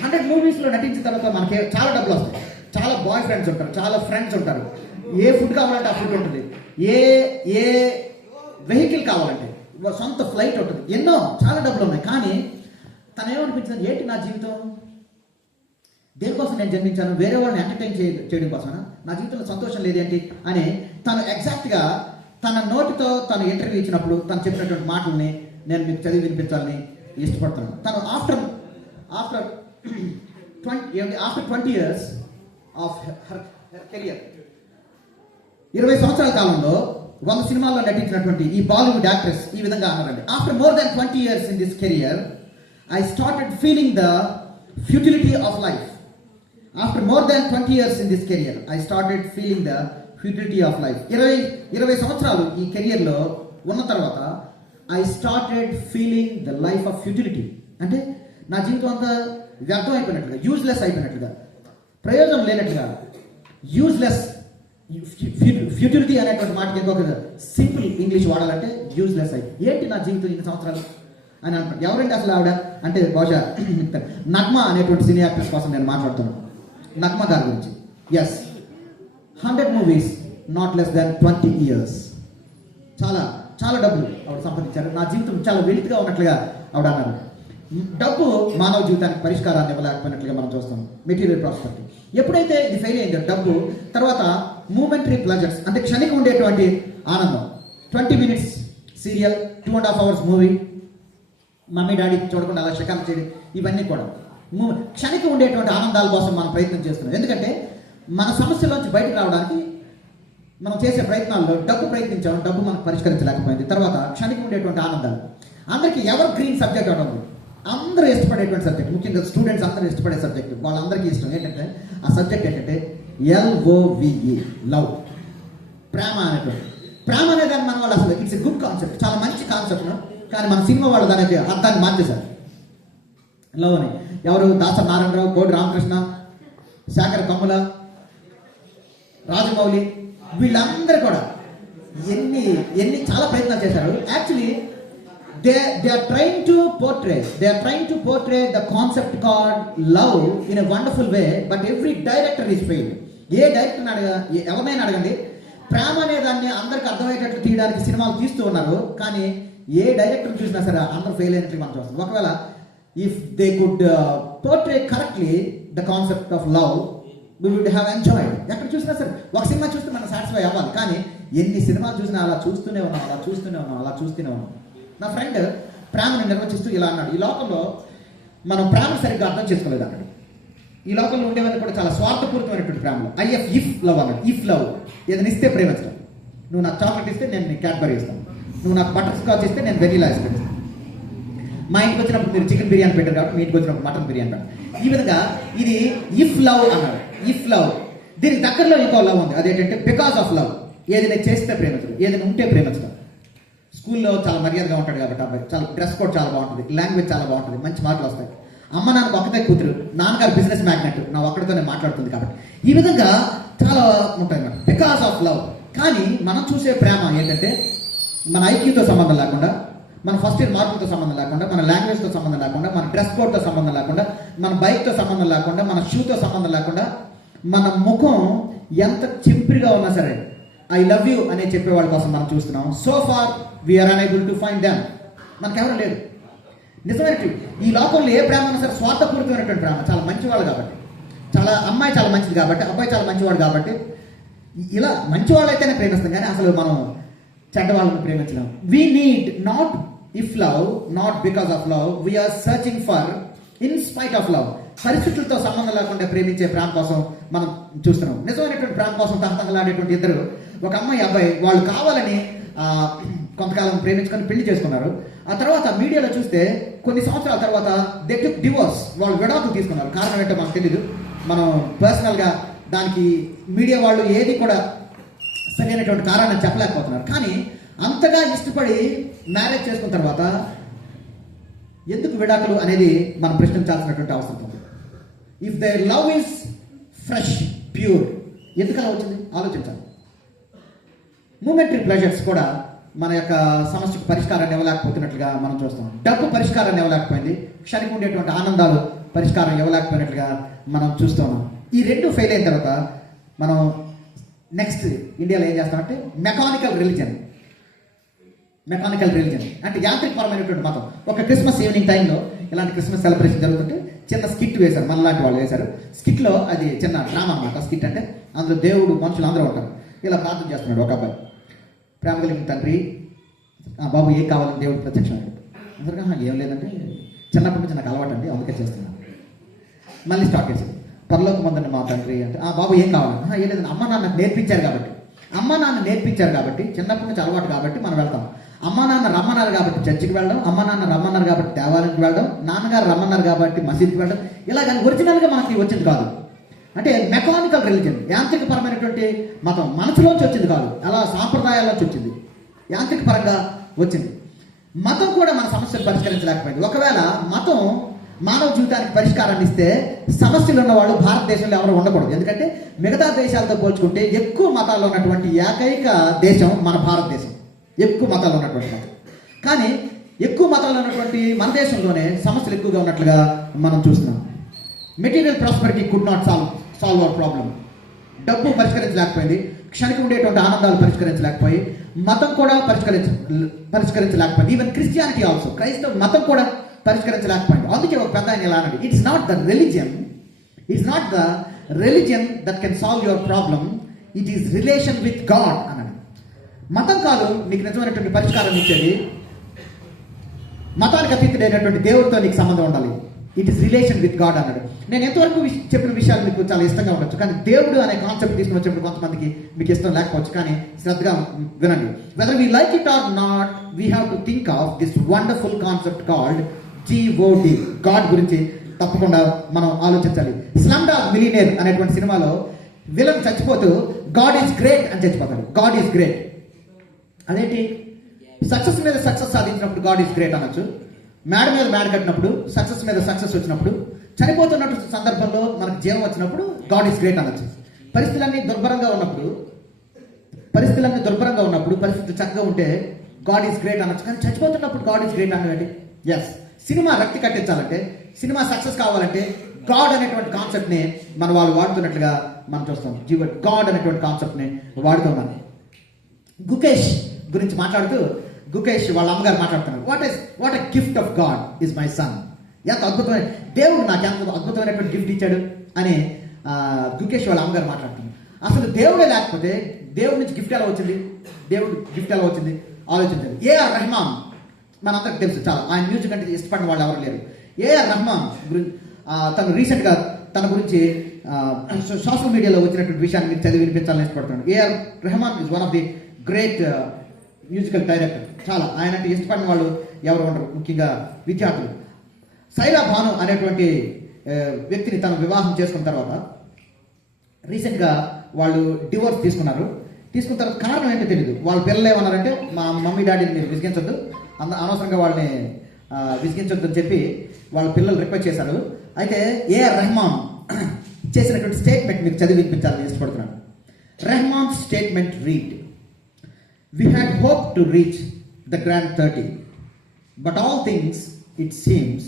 100 మూవీస్లో నటించిన తర్వాత మనకి చాలా డబ్బులు వస్తాయి. చాలా బాయ్ ఫ్రెండ్స్ ఉంటారు, చాలా ఫ్రెండ్స్ ఉంటారు. ఏ ఫుడ్ కావాలంటే ఆ ఫుడ్ ఉంటుంది, ఏ వెహికల్ కావాలంటే సొంత ఫ్లైట్ ఉంటుంది, ఎన్నో చాలా డబ్బులు ఉన్నాయి. కానీ తను ఏమనిపించింది, ఏంటి నా జీవితం, దేనికోసం నేను జన్మించాను, వేరే వాళ్ళని ఎంటర్టైన్ చేయడం కోసమా, నా జీవితంలో సంతోషం లేదేంటి అని తను ఎగ్జాక్ట్గా తన నోటితో తను ఇంటర్వ్యూ ఇచ్చినప్పుడు తను చెప్పినటువంటి మాటల్ని నేను మీకు చదివి వినిపించాలని ఇష్టపడుతున్నాను. తను after 20 years of her career, 20 సంవత్సరాల కాలంలో 100 సినిమాల్లో నటించినటువంటి ఈ బాలీవుడ్ యాక్ట్రెస్ ఈ విధంగా అన్నారండి. After more than 20 years in this career I started feeling the futility of life. After more than 20 years in this career, I started feeling the futility of life. 20 సంవత్సరాలు ఈ కెరియర్లో ఉన్న తర్వాత I started feeling the life of futility. అంటే నా జీవితం అంతా వ్యర్థం అయిపోయినట్లుగా, యూజ్లెస్ అయిపోయినట్లుగా, ప్రయోజనం లేనట్లుగా, యూజ్లెస్. ఫ్యూటిలిటీ అనేటువంటి మాటకి ఇంకొక సింపుల్ ఇంగ్లీష్ వాడాలంటే యూజ్లెస్ అయి. ఏంటి నా జీవితం ఇన్ని సంవత్సరాలు అని అంటారు. ఎవరండి అసలు ఆవిడ అంటే బహుశా నగ్మా అనేటువంటి సినీ యాక్ట్రెస్ కోసం నేను మాట్లాడుతున్నాను. నగ్మా గారి గురించి. Yes, 100 movies, not less than 20 years. చాలా చాలా డబ్బులు ఆవిడ సంపాదించారు. నా జీవితం చాలా వెలితిగా ఉన్నట్లుగా ఆవిడ అన్నారు. డబ్బు మానవ జీవితానికి పరిష్కారాన్ని ఇవ్వలేకపోయినట్లుగా మనం చూస్తాం. మెటీరియల్ ప్రాస్పెరిటీ ఎప్పుడైతే ఇది ఫెయిల్ అయిందో డబ్బు, తర్వాత మూమెంటరీ ప్లెజర్స్ అంటే క్షణిక ఉండేటువంటి ఆనందం. 20 minutes serial, 2.5 hours movie, mummy daddy చూడకుండా అలా షికారు చేయడం, ఇవన్నీ కూడా క్షణిక ఉండేటువంటి ఆనందాల కోసం మనం ప్రయత్నం చేస్తున్నాం. ఎందుకంటే మన సమస్యలోంచి బయటకు రావడానికి మనం చేసే ప్రయత్నాల్లో డబ్బు ప్రయత్నించాము, డబ్బు మనకు పరిష్కరించలేకపోయింది. తర్వాత క్షణిక ఉండేటువంటి ఆనందాలు. అందరికీ ఎవర్ గ్రీన్ సబ్జెక్ట్ అవడం ఉంది. అందరూ ఇష్టపడేటువంటి సబ్జెక్ట్, ముఖ్యంగా స్టూడెంట్స్ అందరూ ఇష్టపడే సబ్జెక్ట్, వాళ్ళందరికీ ఇష్టం ఏంటంటే ఆ సబ్జెక్ట్ ఏంటంటే LOVE, లవ్, ప్రేమ అనేటువంటి. ప్రేమ అనేదాన్ని మన వాళ్ళు అసలు ఇట్స్ ఎ గుడ్ కాన్సెప్ట్, చాలా మంచి కాన్సెప్ట్. కానీ మన సినిమా వాళ్ళు దానికి అర్థాన్ని మార్చేశారు. లవ్ అని ఎవరు? దాసరి నారాయణరావు, కోడి రామకృష్ణ, శేఖర్ కమ్ముల, రాజమౌళి, వీళ్ళందరూ కూడా ఎన్ని చాలా ప్రయత్నాలు చేశారు. Actually they are trying to portray the concept called love in a wonderful way, but every director is failed. A director ఎవరైనా అడగండి, ప్రేమ అనే దాన్ని అందరికి అర్థమయ్యేటట్లు తీయడానికి సినిమాలు తీస్తూ ఉన్నారు. కానీ ఏ డైరెక్టర్ చూసినా సరే అందరూ ఫెయిల్ అయినట్లు మనం చూస్తాం. ఒకవేళ if they could portray correctly the concept of love, we would have enjoyed. ఎక్కడ చూసినా సరే ఒక సినిమా చూస్తే మనం సాటిస్ఫై అవ్వాలి. కానీ ఎన్ని సినిమాలు చూసినా అలా చూస్తూనే ఉన్నాం. నా ఫ్రెండ్ ప్రేమను నిర్వచిస్తూ ఇలా అన్నాడు, ఈ లోకంలో మనం ప్రేమ సరిగ్గా అర్థం చేసుకోలేదు. అక్కడ ఈ లోకంలో ఉండేవన్నీ కూడా చాలా స్వార్థపూరితమైనటువంటి ప్రేమలు. ఇఫ్ లవ్ అన్నాడు. ఇఫ్ లవ్ ఏదైనా ఇస్తే ప్రేమించడం. నువ్వు నాకు చాక్లెట్ ఇస్తే నేను నీకు క్యాడ్బరీ ఇస్తాను, నువ్వు నాకు బటర్ స్కాచ్ ఇస్తే నేను వెనీలా ఇస్తాను. మా ఇంటికి వచ్చినప్పుడు మీరు చికెన్ బిర్యానీ పెట్టారు కాబట్టి మీ ఇంటికి వచ్చినప్పుడు మటన్ బిర్యానీ పెట్టారు. ఈ విధంగా ఇది ఇఫ్ లవ్ అన్నాడు. ఇఫ్ లవ్, దీనికి దగ్గరలో ఇంకో లవ్ ఉంది. అదేంటంటే బికాస్ ఆఫ్ లవ్. ఏదైనా చేస్తే ప్రేమించడం, ఏదైనా ఉంటే ప్రేమించడం. స్కూల్లో చాలా మర్యాదగా ఉంటాడు కాబట్టి అబ్బాయి, చాలా డ్రెస్ కోడ్ చాలా బాగుంటుంది, లాంగ్వేజ్ చాలా బాగుంటుంది, మంచి మాటలు వస్తాయి. అమ్మ నాన్నకు ఒక్కతే కూతురు, నాన్నగారు బిజినెస్ మ్యాగ్నెట్, నా ఒక్కడితోనే మాట్లాడుతుంది కాబట్టి ఈ విధంగా చాలా ఉంటాయి అన్నమాట, బికాస్ ఆఫ్ లవ్. కానీ మనం చూసే ప్రేమ ఏంటంటే మన ఐక్యూతో సంబంధం లేకుండా, మన ఫస్ట్ ఇయర్ మార్కులతో సంబంధం లేకుండా, మన లాంగ్వేజ్తో సంబంధం లేకుండా, మన డ్రెస్ కోడ్తో సంబంధం లేకుండా, మన బైక్తో సంబంధం లేకుండా, మన షూతో సంబంధం లేకుండా, మన ముఖం ఎంత చింపిరిగా ఉన్నా సరే ఐ లవ్ యూ అనే చెప్పేవాళ్ళ కోసం మనం చూస్తున్నాం. So far we are unable to find them. మనకెవరు లేదు. నిజమైనట్టు ఈ లోకంలో ఏ ప్రేమ ఉన్నా సరే స్వార్థపూరితమైనటువంటి ప్రేమ. చాలా మంచివాళ్ళు కాబట్టి, చాలా అమ్మాయి చాలా మంచిది కాబట్టి, అబ్బాయి చాలా మంచివాడు కాబట్టి, ఇలా మంచివాళ్ళు అయితేనే ప్రేమిస్తాం. కానీ అసలు మనం చెడ్డవాళ్ళని ప్రేమించలేం. We need not if love, not because of love, we are searching for in spite of love. పరిస్థితులతో సంబంధం లేకుండా ప్రేమించే ప్రేమ కోసం మనం చూస్తున్నాం. నిజమైనటువంటి ప్రేమ కోసం తహతహలాడేటువంటి ఇద్దరు, ఒక అమ్మాయి అబ్బాయి, వాళ్ళు కావాలని కొంతకాలం ప్రేమించుకొని పెళ్లి చేసుకున్నారు. ఆ తర్వాత మీడియాలో చూస్తే కొన్ని సంవత్సరాల తర్వాత దే టుక్ డివోర్స్, వాళ్ళు విడాకులు తీసుకున్నారు. కారణం ఏంటో మనకు తెలీదు. మనం పర్సనల్గా దానికి మీడియా వాళ్ళు ఏది కూడా సరైనటువంటి కారణం చెప్పలేకపోతున్నారు. కానీ అంతగా ఇష్టపడి మ్యారేజ్ చేసుకున్న తర్వాత ఎందుకు విడాకులు అనేది మనం ప్రశ్నించాల్సినటువంటి అవసరం ఉంది. If there love is fresh, pure, ఎందుకు అలా వచ్చింది ఆలోచించాలి. మూమెంటరీ ప్లెజర్స్ కూడా మన యొక్క సమస్యకు పరిష్కారాన్ని ఇవ్వలేకపోతున్నట్లుగా మనం చూస్తాం. డబ్బు పరిష్కారాన్ని ఇవ్వలేకపోయింది, క్షణిక ఉండేటువంటి ఆనందాలు పరిష్కారం ఇవ్వలేకపోయినట్లుగా మనం చూస్తున్నాం. ఈ రెండు ఫెయిల్ అయిన తర్వాత మనం నెక్స్ట్ ఇండియాలో ఏం చేస్తామంటే మెకానికల్ రిలీజన్ అంటే యాంత్రికపరమైనటువంటి మతం. ఒక క్రిస్మస్ ఈవినింగ్ టైంలో ఇలాంటి క్రిస్మస్ సెలబ్రేషన్ జరుగుతుంటే చిన్న స్కిట్ వేశారు, మనలాంటి వాళ్ళు వేశారు. స్కిట్లో అది చిన్న డ్రామా అన్నమాట. స్కిట్ అంటే అందులో దేవుడు, మనుషులు అందరూ ఉంటారు. ఇలా ప్రార్థన చేస్తున్నాడు ఒక అబ్బాయి, ప్రేమ కలిగిన తండ్రి, బాబు ఏం కావాలని దేవుడు ప్రత్యక్షం. అందరికీ ఏం లేదంటే చిన్నప్పటి నుంచి నాకు అలవాటు అండి, అందుకే చేస్తున్నాను. మళ్ళీ స్టార్ట్ చేశాడు, పరలోకమందున్న మా తండ్రి అంటే బాబు ఏం కావాలి? ఏం లేదండి, అమ్మ నాన్న నేర్పించారు కాబట్టి చిన్నప్పటి నుంచి అలవాటు కాబట్టి మనం వెళ్తాం. అమ్మా నాన్న రమ్మన్నారు కాబట్టి చర్చికి వెళ్ళడం, అమ్మా నాన్న రమ్మన్నారు కాబట్టి దేవాలయానికి వెళ్ళడం, నాన్నగారు రమ్మన్నారు కాబట్టి మసీద్కి వెళ్ళడం, ఇలా కానీ ఒరిజినల్గా మనకి వచ్చింది కాదు. అంటే మెకానికల్ రిలీజన్, యాంత్రిక పరమైనటువంటి మతం మనసులోంచి వచ్చింది కాదు, అలా సాంప్రదాయాల్లోంచి వచ్చింది, యాంత్రిక పరంగా వచ్చింది. మతం కూడా మన సమస్యలు పరిష్కరించలేకపోయింది. ఒకవేళ మతం మానవ జీవితానికి పరిష్కారాన్ని ఇస్తే సమస్యలు ఉన్నవాడు భారతదేశంలో ఎవరు ఉండకూడదు. ఎందుకంటే మిగతా దేశాలతో పోల్చుకుంటే ఎక్కువ మతాలు ఉన్నటువంటి ఏకైక దేశం మన భారతదేశం, ఎక్కువ మతాలు ఉన్నటువంటి దేశం. కానీ ఎక్కువ మతాలు ఉన్నటువంటి మన దేశంలోనే సమస్యలు ఎక్కువగా ఉన్నట్లుగా మనం చూస్తున్నాం. Material prosperity could not solve our problem. డబ్బు పరిష్కరించలేకపోయింది, క్షణికి ఉండేటువంటి ఆనందాలు పరిష్కరించలేకపోయి, మతం కూడా పరిష్కరించలేకపోయింది. ఈవెన్ క్రిస్టియానిటీ ఆల్సో, క్రైస్తవ మతం కూడా పరిష్కరించలేకపోయింది. అందుకే ఒక పెద్ద ఆయన ఇలా అన్నాడు, it's not the religion that can solve your problem, it is relation with God అన్నాడు. మతం కాదు నీకు నిజమైనటువంటి పరిష్కారం ఇచ్చేది, మతానికి అతీతుడైనటువంటి దేవుడితో నీకు సంబంధం ఉండాలి, it is relation with God అన్నాడు. నేను ఎంతవరకు చెప్పిన విషయాలు మీకు చాలా ఇష్టంగా ఉండొచ్చు, కానీ దేవుడు అనే కాన్సెప్ట్ తీసుకుని వచ్చినప్పుడు కొంతమందికి మీకు ఇష్టం లేకపోవచ్చు, కానీ శ్రద్ధగా వినండి. Whether we like it or not, we have to think of this wonderful concept called GOD, God గురించి తప్పకుండా మనం ఆలోచించాలి. స్లమ్ డాగ్ మిలియనేర్ అనేటువంటి సినిమాలో విలన్ చచ్చిపోతూ గాడ్ ఈజ్ గ్రేట్ అని చచ్చిపోతాడు. గాడ్ ఈజ్ గ్రేట్ అదేంటి? సక్సెస్ మీద సక్సెస్ సాధించినప్పుడు గాడ్ ఈజ్ గ్రేట్ అనొచ్చు, మేడ మీద మేడ కట్టినప్పుడు సక్సెస్ మీద సక్సెస్ వచ్చినప్పుడు, చనిపోతున్నట్టు సందర్భంలో మనకు జీవం వచ్చినప్పుడు గాడ్ ఈజ్ గ్రేట్ అనొచ్చు. పరిస్థితులన్నీ దుర్భరంగా ఉన్నప్పుడు, పరిస్థితులు చక్కగా ఉంటే గాడ్ ఈజ్ గ్రేట్ అనొచ్చు, కానీ చచ్చిపోతున్నప్పుడు గాడ్ ఈజ్ గ్రేట్ అనేది ఎస్. సినిమా రక్తి కట్టించాలంటే, సినిమా సక్సెస్ కావాలంటే గాడ్ అనేటువంటి కాన్సెప్ట్ని మన వాళ్ళు వాడుతున్నట్లుగా మనం చూస్తాం. గాడ్ అనేటువంటి కాన్సెప్ట్ని వాడుతున్నాను. గుకేష్ గురించి మాట్లాడుతూ గుకేష్ వాళ్ళ అమ్మగారు మాట్లాడుతున్నారు, what a gift of God is my son. ఎంత అద్భుతమైన దేవుడు నాకు ఎంత అద్భుతమైనటువంటి గిఫ్ట్ ఇచ్చాడు అని గుకేష్ వాళ్ళ అమ్మగారు మాట్లాడుతున్నారు. అసలు దేవుడే లేకపోతే దేవుడి నుంచి గిఫ్ట్ ఎలా వచ్చింది, ఆలోచించండి. ఏఆర్ రెహమాన్ మనందరికి తెలుసు, చాలా ఆయన మ్యూజిక్ అంటే ఇష్టపడిన వాళ్ళు ఎవరు లేరు. ఏఆర్ రెహమాన్ గురించి తను రీసెంట్గా తన గురించి సోషల్ మీడియాలో వచ్చినటువంటి విషయాన్ని మీకు చదివి వినిపించాలని ఇష్టపడుతున్నాడు. A R Rahman is one of the great musical director. చాలా ఆయన అంటే ఇష్టపడిన వాళ్ళు ఎవరు ఉండరు, ముఖ్యంగా విద్యార్థులు. సైరా భాను అనేటువంటి వ్యక్తిని తను వివాహం చేసుకున్న తర్వాత రీసెంట్గా వాళ్ళు డివోర్స్ తీసుకున్న తర్వాత కారణం ఏంటో తెలియదు. వాళ్ళ పిల్లలు ఏమన్నారంటే, మా మమ్మీ డాడీని మీరు విసిగించొద్దు, అనవసరంగా వాళ్ళని విసిగించొద్దు అని చెప్పి వాళ్ళ పిల్లలు రిక్వెస్ట్ చేశారు. అయితే ఏఆర్ రెహమాన్ చేసినటువంటి స్టేట్మెంట్ మీకు చదివి వినిపించాలని ఇష్టపడుతున్నాను. Rahman statement read, we had hoped to reach the grand 30, but all things, it seems,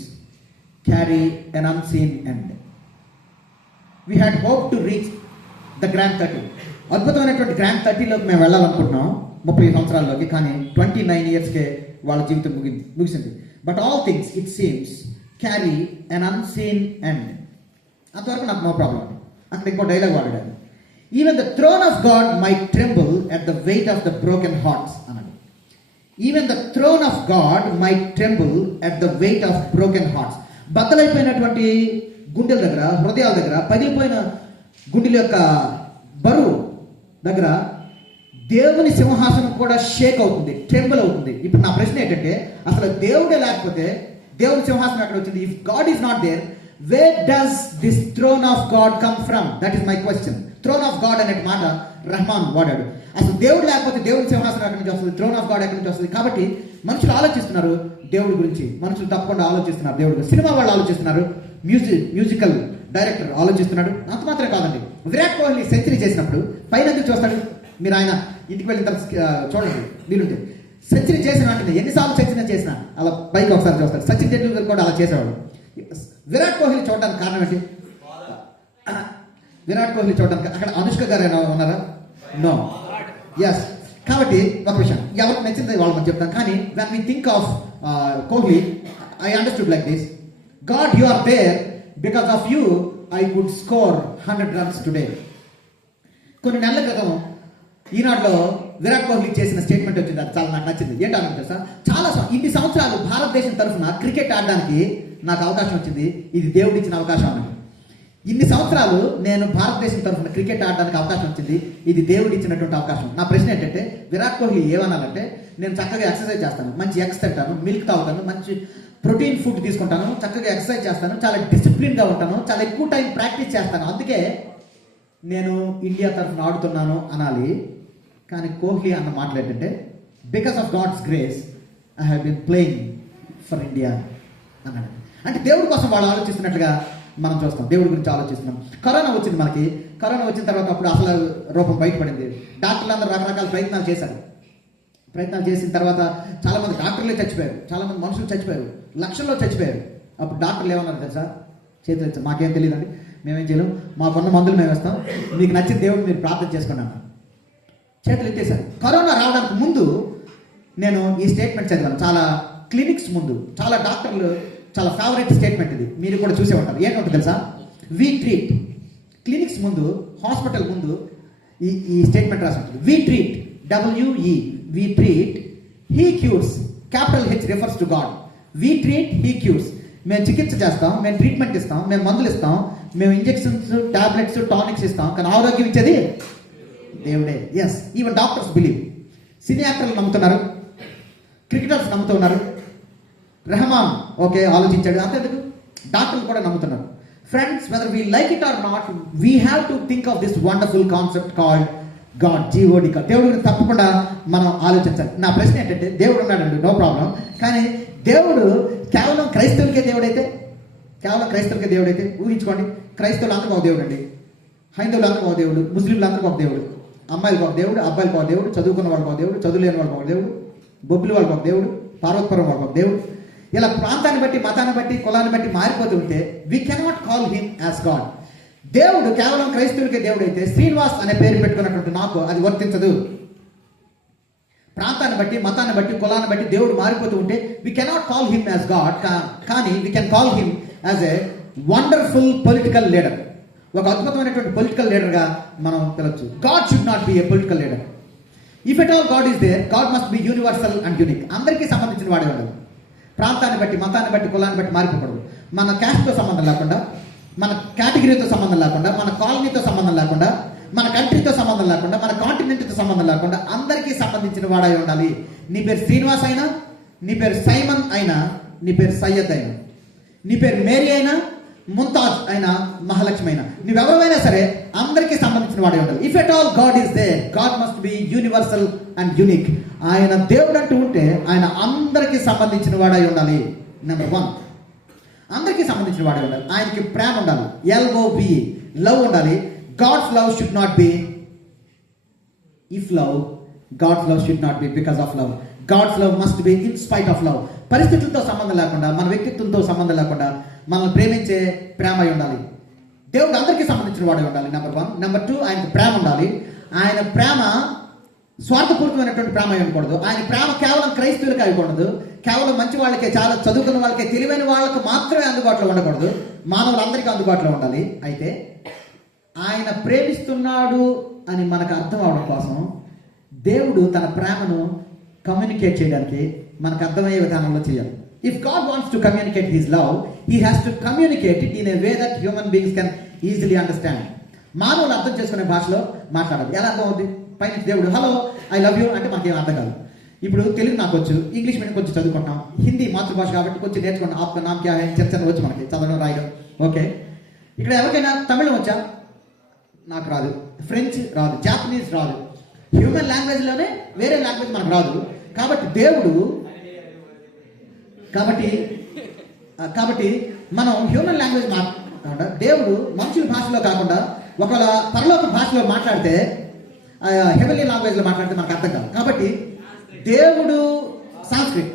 carry an unseen end. We had hoped to reach the grand 30. అద్భుతమైనటువంటి గ్రాండ్ 30లోకి మేము వెళ్ళాలనుకుంటున్నాం 30 సంవత్సరాల్లోకి, కానీ 29 ఇయర్స్కే వాళ్ళ జీవితం ముగిసింది. But all things it seems carry on unseen end. అంతవరకు నాకు no problem. అక్కడ ఇంకో డైలాగ్ వాడాడు, even the throne of God might tremble at the weight of the broken hearts అన్నాడు. Even the throne of God might tremble at the weight of broken hearts. బద్దలైపోయినటువంటి గుండెల దగ్గర, హృదయాల దగ్గర, పగిలిపోయిన గుండెల యొక్క బరువు దగ్గర దేవుని సింహాసనం కూడా షేక్ అవుతుంది, ట్రెంబుల్ అవుతుంది. ఇప్పుడు నా ప్రశ్న ఏంటంటే, అసలు దేవుడే లేకపోతే దేవుని సింహాసనం ఎక్కడ వచ్చింది? If God is not there, where does this throne of God come from? That is my question. Throne of God అనే మాట రెహమాన్ వాడాడు. అసలు దేవుడు లేకపోతే దేవుని సింహాసనం ఎక్కడి నుంచి వస్తుంది? థ్రోన్ ఆఫ్ గాడ్ ఎక్కడి నుంచి వస్తుంది? కాబట్టి మనుషులు ఆలోచిస్తున్నారు దేవుడి గురించి, మనుషులు తప్పకుండా ఆలోచిస్తున్నారు దేవుడి గురించి. సినిమా వాళ్ళు ఆలోచిస్తున్నారు, మ్యూజికల్ డైరెక్టర్ ఆలోచిస్తున్నాడు. అంత మాత్రమే కాదండి, విరాట్ కోహ్లీ సెంచరీ చేసినప్పుడు పైన ఎందుకు చూస్తాడు? మీరు ఆయన ఇంటికి వెళ్ళిన తర్వాత చూడండి, వీలుంటే సెంచరీ చేసిన వెంటనే ఎన్నిసార్లు సెంచరీ చేసినా అలా పైకి ఒకసారి చూస్తాడు. సచిన్ టెండూల్కర్ కూడా అలా చేసేవాడు. విరాట్ కోహ్లీ చూడడానికి కారణం ఏంటి? విరాట్ కోహ్లీ చూడడానికి అక్కడ అనుష్క గారు ఏమైనా ఉన్నారా? నో. ఎస్. కాబట్టి ఒక విషయం ఎవరికి నచ్చింది వాళ్ళు మనం చెప్తాం. కానీ when we think of Kohli, I understood like this, God you are there, because of you I could score 100 runs today. కొన్ని నెలల క్రితం ఈనాడులో విరాట్ కోహ్లీ చేసిన స్టేట్మెంట్ వచ్చింది, అది చాలా నాకు నచ్చింది. ఏంటన్నా తెలుసా, చాలా ఇన్ని సంవత్సరాలు భారతదేశం తరఫున క్రికెట్ ఆడడానికి నాకు అవకాశం వచ్చింది, ఇది దేవుడు ఇచ్చిన అవకాశం అన్నది. ఇన్ని సంవత్సరాలు నేను భారతదేశం తరఫున క్రికెట్ ఆడడానికి అవకాశం వచ్చింది, ఇది దేవుడు ఇచ్చినటువంటి అవకాశం. నా ప్రశ్న ఏంటంటే, విరాట్ కోహ్లీ ఏమన్నానంటే, నేను చక్కగా ఎక్సర్సైజ్ చేస్తాను, మంచి ఎగ్స్ తింటాను, మిల్క్ తాగుతాను, మంచి ప్రోటీన్ ఫుడ్ తీసుకుంటాను, చక్కగా ఎక్సర్సైజ్ చేస్తాను, చాలా డిసిప్లిన్గా ఉంటాను, చాలా ఎక్కువ టైం ప్రాక్టీస్ చేస్తాను, అందుకే నేను ఇండియా తరఫున ఆడుతున్నాను అనాలి. కానీ కోహ్లీ అన్న మాట్లాడంటే because of God's grace I have been playing for India అన్నాడు. అంటే దేవుడి కోసం వాళ్ళు ఆలోచిస్తున్నట్లుగా మనం చూస్తాం, దేవుడి గురించి ఆలోచిస్తున్నాం. కరోనా వచ్చింది మనకి. కరోనా వచ్చిన తర్వాత అప్పుడు అసలు రూపం బయటపడింది. డాక్టర్లు అందరూ రకరకాల ప్రయత్నాలు చేశారు. ప్రయత్నాలు చేసిన తర్వాత చాలామంది డాక్టర్లే చచ్చిపోయారు, చాలామంది మనుషులు చచ్చిపోయారు, లక్షల్లో చచ్చిపోయారు. అప్పుడు డాక్టర్లు ఏమన్నారు తెలుసా? చేతులు ఇచ్చారు, మాకేం తెలియదండి, మేమేం చేయలేం, మాకున్న మందులు మేము వేస్తాం, మీకు నచ్చిన దేవుడు మీరు ప్రార్థన చేసుకున్నాను, చేతులు ఎత్తేసారు. కరోనా రావడానికి ముందు నేను ఈ స్టేట్మెంట్ చదివాను, చాలా క్లినిక్స్ ముందు చాలా డాక్టర్లు చాలా ఫేవరెట్ స్టేట్మెంట్ ఇది, మీరు కూడా చూసే ఉంటారు. ఏంటంటే తెలుసా? We treat. క్లినిక్స్ ముందు, హాస్పిటల్ ముందు ఈ స్టేట్మెంట్ రాసి ఉంటుంది. We treat, WE, we treat, he cures, capital H refers to God. We treat, he cures. మేము చికిత్స చేస్తాం, మేము ట్రీట్మెంట్ ఇస్తాం, మేము మందులు ఇస్తాం, మేము ఇంజెక్షన్స్, టాబ్లెట్స్, టానిక్స్ ఇస్తాం, కానీ ఆరోగ్యం ఇచ్చేది దేవుడే. Yes, even doctors believe. Cine యాక్టర్లు నమ్ముతున్నారు, క్రికెటర్స్ నమ్ముతున్నారు, రెహమాన్ ఓకే ఆలోచించాడు, అంతేందుకు డాక్టర్లు కూడా నమ్ముతున్నారు. Friends, whether we like it or not, we have to think of this wonderful concept called God, GOD. దేవుడి గురించి తప్పకుండా మనం ఆలోచించాలి. నా ప్రశ్న ఏంటంటే, దేవుడు ఉన్నాడండి, నో ప్రాబ్లం, కానీ దేవుడు కేవలం క్రైస్తవులకే దేవుడైతే, కేవలం క్రైస్తవులకే దేవుడైతే ఊహించుకోండి, క్రైస్తవులు అందరికీ ఒక దేవుడు అండి, హైందవులు అందరికీ ఒక దేవుడు, ముస్లింలు అందరికీ ఒక దేవుడు, అమ్మాయిలకు ఒక దేవుడు, అబ్బాయిలకు ఒక దేవుడు, చదువుకున్న వాళ్ళకి ఒక దేవుడు, చదువులేని వాళ్ళకి ఒక దేవుడు, బొబ్బిలి వాళ్ళకి ఒక దేవుడు, పార్వతపురం వాళ్ళకి ఒక దేవుడు. ఇలా ప్రాంతాన్ని బట్టి, మతాన్ని బట్టి, కులాన్ని బట్టి మారిపోతూ ఉంటే we cannot call him as God. దేవుడు కేవలం క్రైస్తవులకే దేవుడు అయితే శ్రీనివాస్ అనే పేరు పెట్టుకున్నటువంటి నాకు అది వర్తించదు. ప్రాంతాన్ని బట్టి, మతాన్ని బట్టి, కులాన్ని బట్టి దేవుడు మారిపోతూ ఉంటే we cannot call him as God. కానీ we can call him as a wonderful political leader. ఒక అద్భుతమైనటువంటి పొలిటికల్ లీడర్గా మనం పిలవచ్చు. God should not be a political leader. If at all God is there, God must be universal and unique. అందరికీ సంబంధించిన వాడేవాడు. ప్రాంతాన్ని బట్టి, మతాన్ని బట్టి, కులాన్ని బట్టి మారిపోకూడదు. మన క్యాస్ట్తో సంబంధం లేకుండా, మన కేటగిరీతో సంబంధం లేకుండా, మన కాలనీతో సంబంధం లేకుండా, మన కంట్రీతో సంబంధం లేకుండా, మన కాంటినెంట్తో సంబంధం లేకుండా అందరికీ సంబంధించిన వాడై ఉండాలి. నీ పేరు శ్రీనివాస్ అయినా, నీ పేరు సైమన్ అయినా, నీ పేరు సయ్యద్ అయినా, నీ పేరు మేరీ అయినా, ముంతాజ్ అయినా, మహాలక్ష్మి అయినా, నువ్వెవరైనా సరే అందరికీ సంబంధించిన వాడే ఉండాలి. If at all God is there, God must be universal and unique. ఆయన దేవుడు అంటూ ఉంటే ఆయన అందరికీ సంబంధించిన వాడై ఉండాలి. నెంబర్ 1, అందరికీ సంబంధించిన వాడే ఉండాలి. ఆయనకి ప్రేమ ఉండాలి, LOVE, లవ్ ఉండాలి. God's love should not be if love, God's love should not be because of love. God's love must be in spite of love. పరిస్థితులతో సంబంధం లేకుండా, మన వ్యక్తిత్వంతో సంబంధం లేకుండా మనల్ని ప్రేమించే ప్రేమ అయి ఉండాలి. దేవుడు అందరికీ సంబంధించిన వాడే ఉండాలి. నెంబర్ 1. నెంబర్ 2, ఆయనకు ప్రేమ ఉండాలి. ఆయన ప్రేమ స్వార్థపూరితమైనటువంటి ప్రేమ అయి ఉండకూడదు. ఆయన ప్రేమ కేవలం క్రైస్తవులకి అయిపోకూడదు, కేవలం మంచి వాళ్ళకే, చాలా చదువుకున్న వాళ్ళకే, తెలివైన వాళ్ళకు మాత్రమే అందుబాటులో ఉండకూడదు, మానవులందరికీ అందుబాటులో ఉండాలి. అయితే ఆయన ప్రేమిస్తున్నాడు అని మనకు అర్థం అవడం కోసం దేవుడు తన ప్రేమను కమ్యూనికేట్ చేయడానికి మనకు అర్థమయ్యే విధానంలో చేయాలి. If God wants to communicate his love, he has to communicate it in a way that human beings can easily understand. మానవులు అర్థం చేసుకునే భాషలో మాట్లాడాలి. ఎలా అర్థం అవుతుంది? పైన దేవుడు హలో ఐ లవ్ యూ అంటే మనకేం అర్థం కాదు. ఇప్పుడు తెలుగు నాకు వచ్చు, ఇంగ్లీష్ మీడియం కొంచెం చదువుకుంటాం, హిందీ మాతృభాష కాబట్టి కొంచెం నేర్చుకుంటాం. ఆప్క నామ్ క్యా హై చర్చ వచ్చు మనకి, చదవడం రాయడం ఓకే. ఇక్కడ ఎవరికైనా తమిళం వచ్చా? నాకు రాదు. ఫ్రెంచ్ రాదు, జాపనీస్ రాదు. హ్యూమన్ లాంగ్వేజ్లోనే వేరే లాంగ్వేజ్ మనకు రాదు. కాబట్టి దేవుడు కాబట్టి మనం హ్యూమన్ లాంగ్వేజ్ మాట్లాడకుండా, దేవుడు మనుషుల భాషలో కాకుండా ఒకవేళ పరలోక భాషలో మాట్లాడితే, హెవెన్లీ లాంగ్వేజ్లో మాట్లాడితే మనకు అర్థం కాదు. కాబట్టి దేవుడు సాంస్క్రిట్,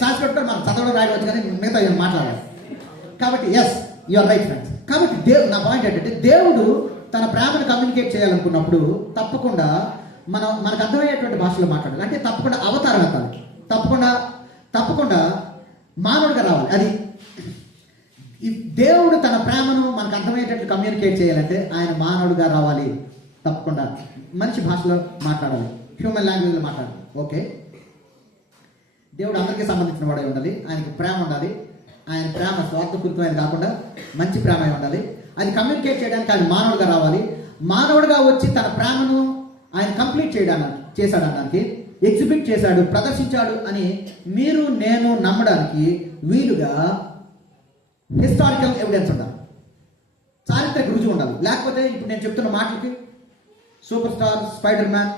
సాంస్క్రిట్ మనం చదవడం రాయడం వచ్చు, కానీ మిగతా మాట్లాడాలి. కాబట్టి యు ఆర్ రైట్ ఫ్రెండ్స్. కాబట్టి నా పాయింట్ ఏంటంటే, దేవుడు తన ప్రేమను కమ్యూనికేట్ చేయాలనుకున్నప్పుడు తప్పకుండా మనకు అర్థమయ్యేటువంటి భాషలో మాట్లాడాలి. అంటే తప్పకుండా అవతారం ఎత్తాలి, తప్పకుండా మానవుడిగా రావాలి. అది దేవుడు తన ప్రేమను మనకు అర్థమయ్యేటట్లు కమ్యూనికేట్ చేయాలంటే ఆయన మానవుడిగా రావాలి, తప్పకుండా మనిషి భాషలో మాట్లాడాలి, హ్యూమన్ లాంగ్వేజ్లో మాట్లాడాలి. ఓకే, దేవుడు అందరికీ సంబంధించిన వాడే ఉండాలి, ఆయనకి ప్రేమ ఉండాలి. ఆయన ప్రేమ స్వార్థపూరితమైనది కాకుండా మంచి ప్రేమ ఉండాలి. అది కమ్యూనికేట్ చేయడానికి ఆయన మానవుడిగా రావాలి. మానవుడిగా వచ్చి తన ప్రేమను ఆయన కంప్లీట్ చేశాడనడానికి ఎగ్జిబిట్ చేశాడు, ప్రదర్శించాడు అని మీరు నేను నమ్మడానికి వీలుగా హిస్టారికల్ ఎవిడెన్స్ ఉండాలి, చారిత్రక రుజువు ఉండాలి. లేకపోతే ఇప్పుడు నేను చెప్తున్న మాటలకి super star, spider man,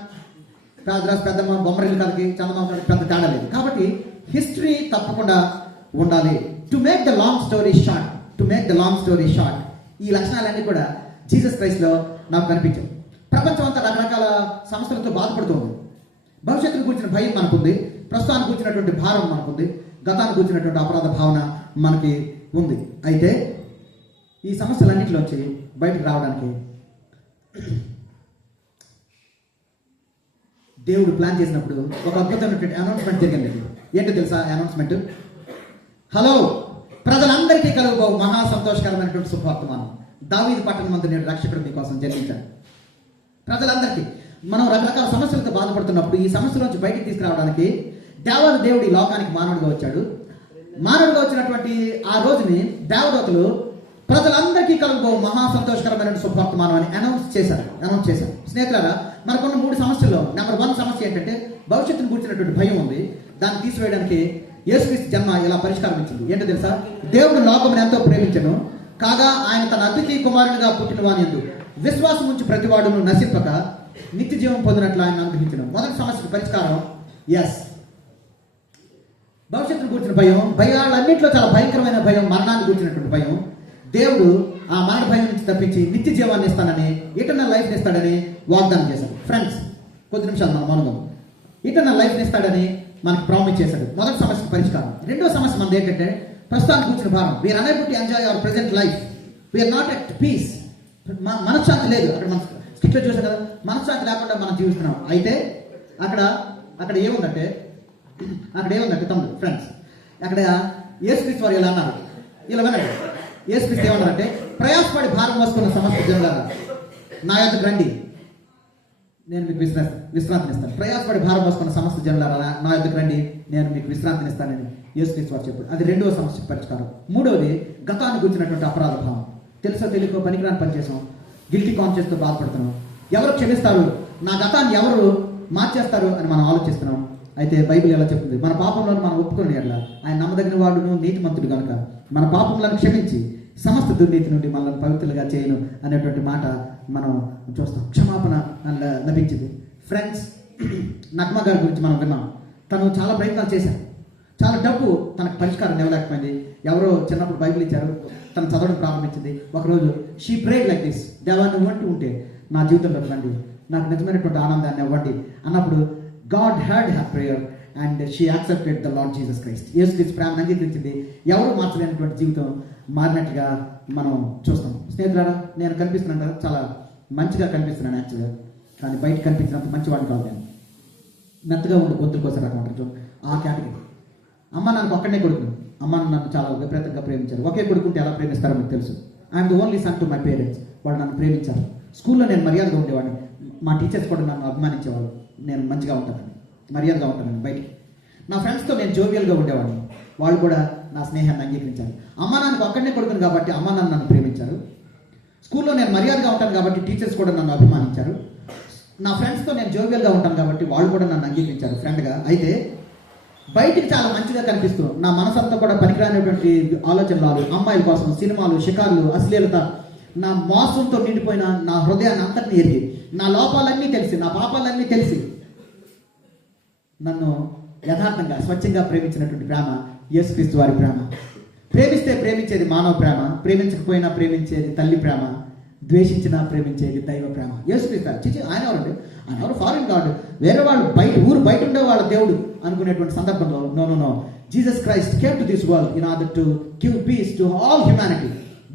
Rajaraju పెద్దమ్మ, బొమ్మరిల్లు కలకి, చందమామ కలకి పెద్ద తేడా లేదు. కాబట్టి హిస్టరీ తప్పకుండా ఉండాలి. To make the long story short, ఈ లక్షణాలన్నీ కూడా జీసస్ క్రైస్ట్లో నాకు కనిపించాయి. ప్రపంచం అంతా రకరకాల సమస్యలతో బాధపడుతుంది. భవిష్యత్తును కూర్చిన భయం మనకుంది, ప్రస్తుతానికి కూర్చున్నటువంటి భారం మనకుంది, గతానికి కూర్చున్నటువంటి అపరాధ భావన మనకి ఉంది. అయితే ఈ సమస్యలన్నింటిలోంచి బయటకు రావడానికి దేవుడు ప్లాన్ చేసినప్పుడు ఒక అద్భుతమైనటువంటి అనౌన్స్మెంట్ జరిగింది. ఏంటో తెలుసా అనౌన్స్మెంట్? హలో, ప్రజలందరికీ కలుగుబో మహా సంతోషకరమైనటువంటి శుభవర్తమానం, దావీదు పట్టణమందు నేడు రక్షకుడు మీకోసం జన్మించాడు. ప్రజలందరికీ మనం రకరకాల సమస్యలతో బాధపడుతున్నప్పుడు ఈ సమస్య నుంచి బయటికి తీసుకురావడానికి దేవుడు ఈ లోకానికి మానవుడిగా వచ్చాడు. మానవుడిగా వచ్చినటువంటి ఆ రోజుని దేవదూతలు ప్రజలందరికీ కలుగుబో మహా సంతోషకరమైన శుభవర్తమానం అని అనౌన్స్ చేశారు. స్నేహితులారా, మనకున్న 3 సమస్యల్లో నెంబర్ 1 సమస్య ఏంటంటే భవిష్యత్తును కూర్చున్నటువంటి భయం ఉంది. దాన్ని తీసివేయడానికి యేసుక్రీస్తు జన్మ ఇలా పరిష్కారం ఇచ్చింది. ఏంటో తెలుసా? దేవుడు లోకమును ఎంతో ప్రేమించను, కాగా ఆయన తన అద్వితీయ కుమారునిగా పుట్టిన వానియందు విశ్వాసం ఉంచి ప్రతివాడును నశింపక నిత్య జీవం పొందినట్లు ఆయన అనుగ్రహించను. మొదటి సమస్యకు పరిష్కారం భవిష్యత్తును కూర్చున్న భయాలన్నింటిలో చాలా భయంకరమైన భయం మరణాన్ని కూర్చున్నటువంటి భయం. దేవుడు ఆ మరణ భయం నుంచి తప్పించి నిత్య జీవాన్ని ఇస్తానని, ఇటర్నల్ లైఫ్ని ఇస్తాడని వాగ్దానం చేశాడు. ఫ్రెండ్స్, కొద్ది నిమిషాలు మన మౌనంగా. ఇటర్నల్ లైఫ్ని ఇస్తాడని మనకు ప్రామిస్ చేశాడు. మొదటి సమస్యకు పరిష్కారం. రెండో సమస్య మనది ఏంటంటే ప్రస్తుతానికి కూర్చున్న భారం. We are unable to enjoy our present life, we are not at peace. మనశ్శాంతి లేదు. అక్కడ మనం స్కిట్లో చూసాం కదా, మనశ్శాంతి లేకుండా మనం జీవిస్తున్నాం. అయితే అక్కడ ఏముందంటే తమ్ముడు ఫ్రెండ్స్, అక్కడ యేసుక్రీస్తు వారు ఇలా అన్నారు. ఇలా వినండి, యేసుక్రీస్తు ఏమన్నారంటే, ప్రయాసపడి భారం మోసుకున్న సమస్త జనులారా నా యొద్దకు రండి, నేను మీకు విశ్రాంతినిస్తాను. ప్రయాసపడి భారం మోసుకున్న సమస్త జనులారా నా యొద్దకు రండి, నేను మీకు విశ్రాంతినిస్తానని యేసుక్రీస్తు వారు చెప్పారు. అది రెండవ సమస్య పరిష్కారం. మూడవది గతాన్ని గురించినటువంటి అపరాధ భావం. తెలుసో తెలియకో పనికిరాని పని చేసాం, గిల్టీ కాన్షియస్తో బాధపడుతున్నాం. ఎవరు క్షమిస్తారు, నా గతాన్ని ఎవరు మార్చేస్తారు అని మనం ఆలోచిస్తున్నాం. అయితే బైబిల్ ఎలా చెప్తుంది? మన పాపంలో మనం ఒప్పుకుని ఎట్లా ఆయన నమ్మదగిన వాడును నీతిమంతుడు కనుక మన పాపములను క్షమించి సమస్త దుర్నీతి నుండి మనల్ని పవిత్రులుగా చేయను అనేటువంటి మాట మనం చూస్తాం. క్షమాపణ లభించింది. ఫ్రెండ్స్, నగ్మ గారి గురించి మనం విన్నాం. తను చాలా ప్రయత్నాలు చేశారు, చాలా డబ్బు తనకు పరిష్కారం ఇవ్వలేకపోయింది. ఎవరో చిన్నప్పుడు బైబిల్ ఇచ్చారు, తను చదవడం ప్రారంభించింది. ఒకరోజు షీ ప్రేడ్ లైక్ దిస్, దేవాన్ని ఇవ్వంటూ ఉంటే నా జీవితంలో రండి, నాకు నిజమైనటువంటి ఆనందాన్ని ఇవ్వండి అన్నప్పుడు God heard her prayer and she accepted the Lord Jesus Christ. యేసుక్రీస్తు ప్రేమను అంగీకరించింది. ఎవరు మార్చలేనటువంటి జీవితం మారినట్లుగా మనం చూస్తాం. స్నేహితులారా, నేను కనిపిస్తున్నాను కదా, చాలా మంచిగా కనిపిస్తున్నాను యాక్చువల్గా, కానీ బయట కనిపించినంత మంచివాడిని కాదు. నేను మెత్తగా ఉండి గొంతుల కోసం రకమంటారు ఆ కేటగిరీ. అమ్మ నాకు ఒక్కడనే కొడుకు, అమ్మ నన్ను చాలా విపరీతంగా ప్రేమించారు. ఒకే కొడుకుంటే ఎలా ప్రేమిస్తారో మీకు తెలుసు. I'm the only sun to my parents. వాళ్ళు నన్ను ప్రేమించారు. స్కూల్లో నేను మర్యాదగా ఉండేవాడిని, మా టీచర్స్ కూడా నన్ను అభిమానించేవాళ్ళు. నేను మంచిగా ఉంటానని, మర్యాదగా ఉంటానని బయటికి. నా ఫ్రెండ్స్తో నేను జోవియల్గా ఉండేవాడిని, వాళ్ళు కూడా నా స్నేహాన్ని అంగీకరించారు. అమ్మ నాన్నకు ఒక్కడనే కొడుకును కాబట్టి అమ్మ నాన్న నన్ను ప్రేమించారు. స్కూల్లో నేను మర్యాదగా ఉంటాను కాబట్టి టీచర్స్ కూడా నన్ను అభిమానించారు. నా ఫ్రెండ్స్తో నేను జోవియల్గా ఉంటాను కాబట్టి వాళ్ళు కూడా నన్ను అంగీకరించారు ఫ్రెండ్గా. అయితే బయటికి చాలా మంచిగా కనిపిస్తూ నా మనసంతా కూడా పనికిరానిటువంటి ఆలోచనలు, అమ్మాయిల కోసం సినిమాలు, షికార్లు, అశ్లీలత, నా మోసంతో నిండిపోయిన నా హృదయాన్ని అంతటిని ఎరిగి, నా లోపాలన్నీ తెలిసి, నా పాపాలన్నీ తెలిసి నన్ను యథార్థంగా స్వచ్ఛంగా ప్రేమించినటువంటి ప్రేమ యేసుక్రీస్తు వారి ప్రేమ. ప్రేమిస్తే ప్రేమించేది మానవ ప్రేమ, ప్రేమించకపోయినా ప్రేమించేది తల్లి ప్రేమ, ద్వేషించినా ప్రేమించేది దైవ ప్రేమ. యేసుక్రీస్తు ఆయన ఎవరు ఫారిన్ గాడ్, వేరే వాళ్ళు ఊరు బయట ఉండే వాళ్ళ దేవుడు అనుకునేటువంటి సందర్భంలో no Jesus Christ came to this world in order to give peace to all humanity.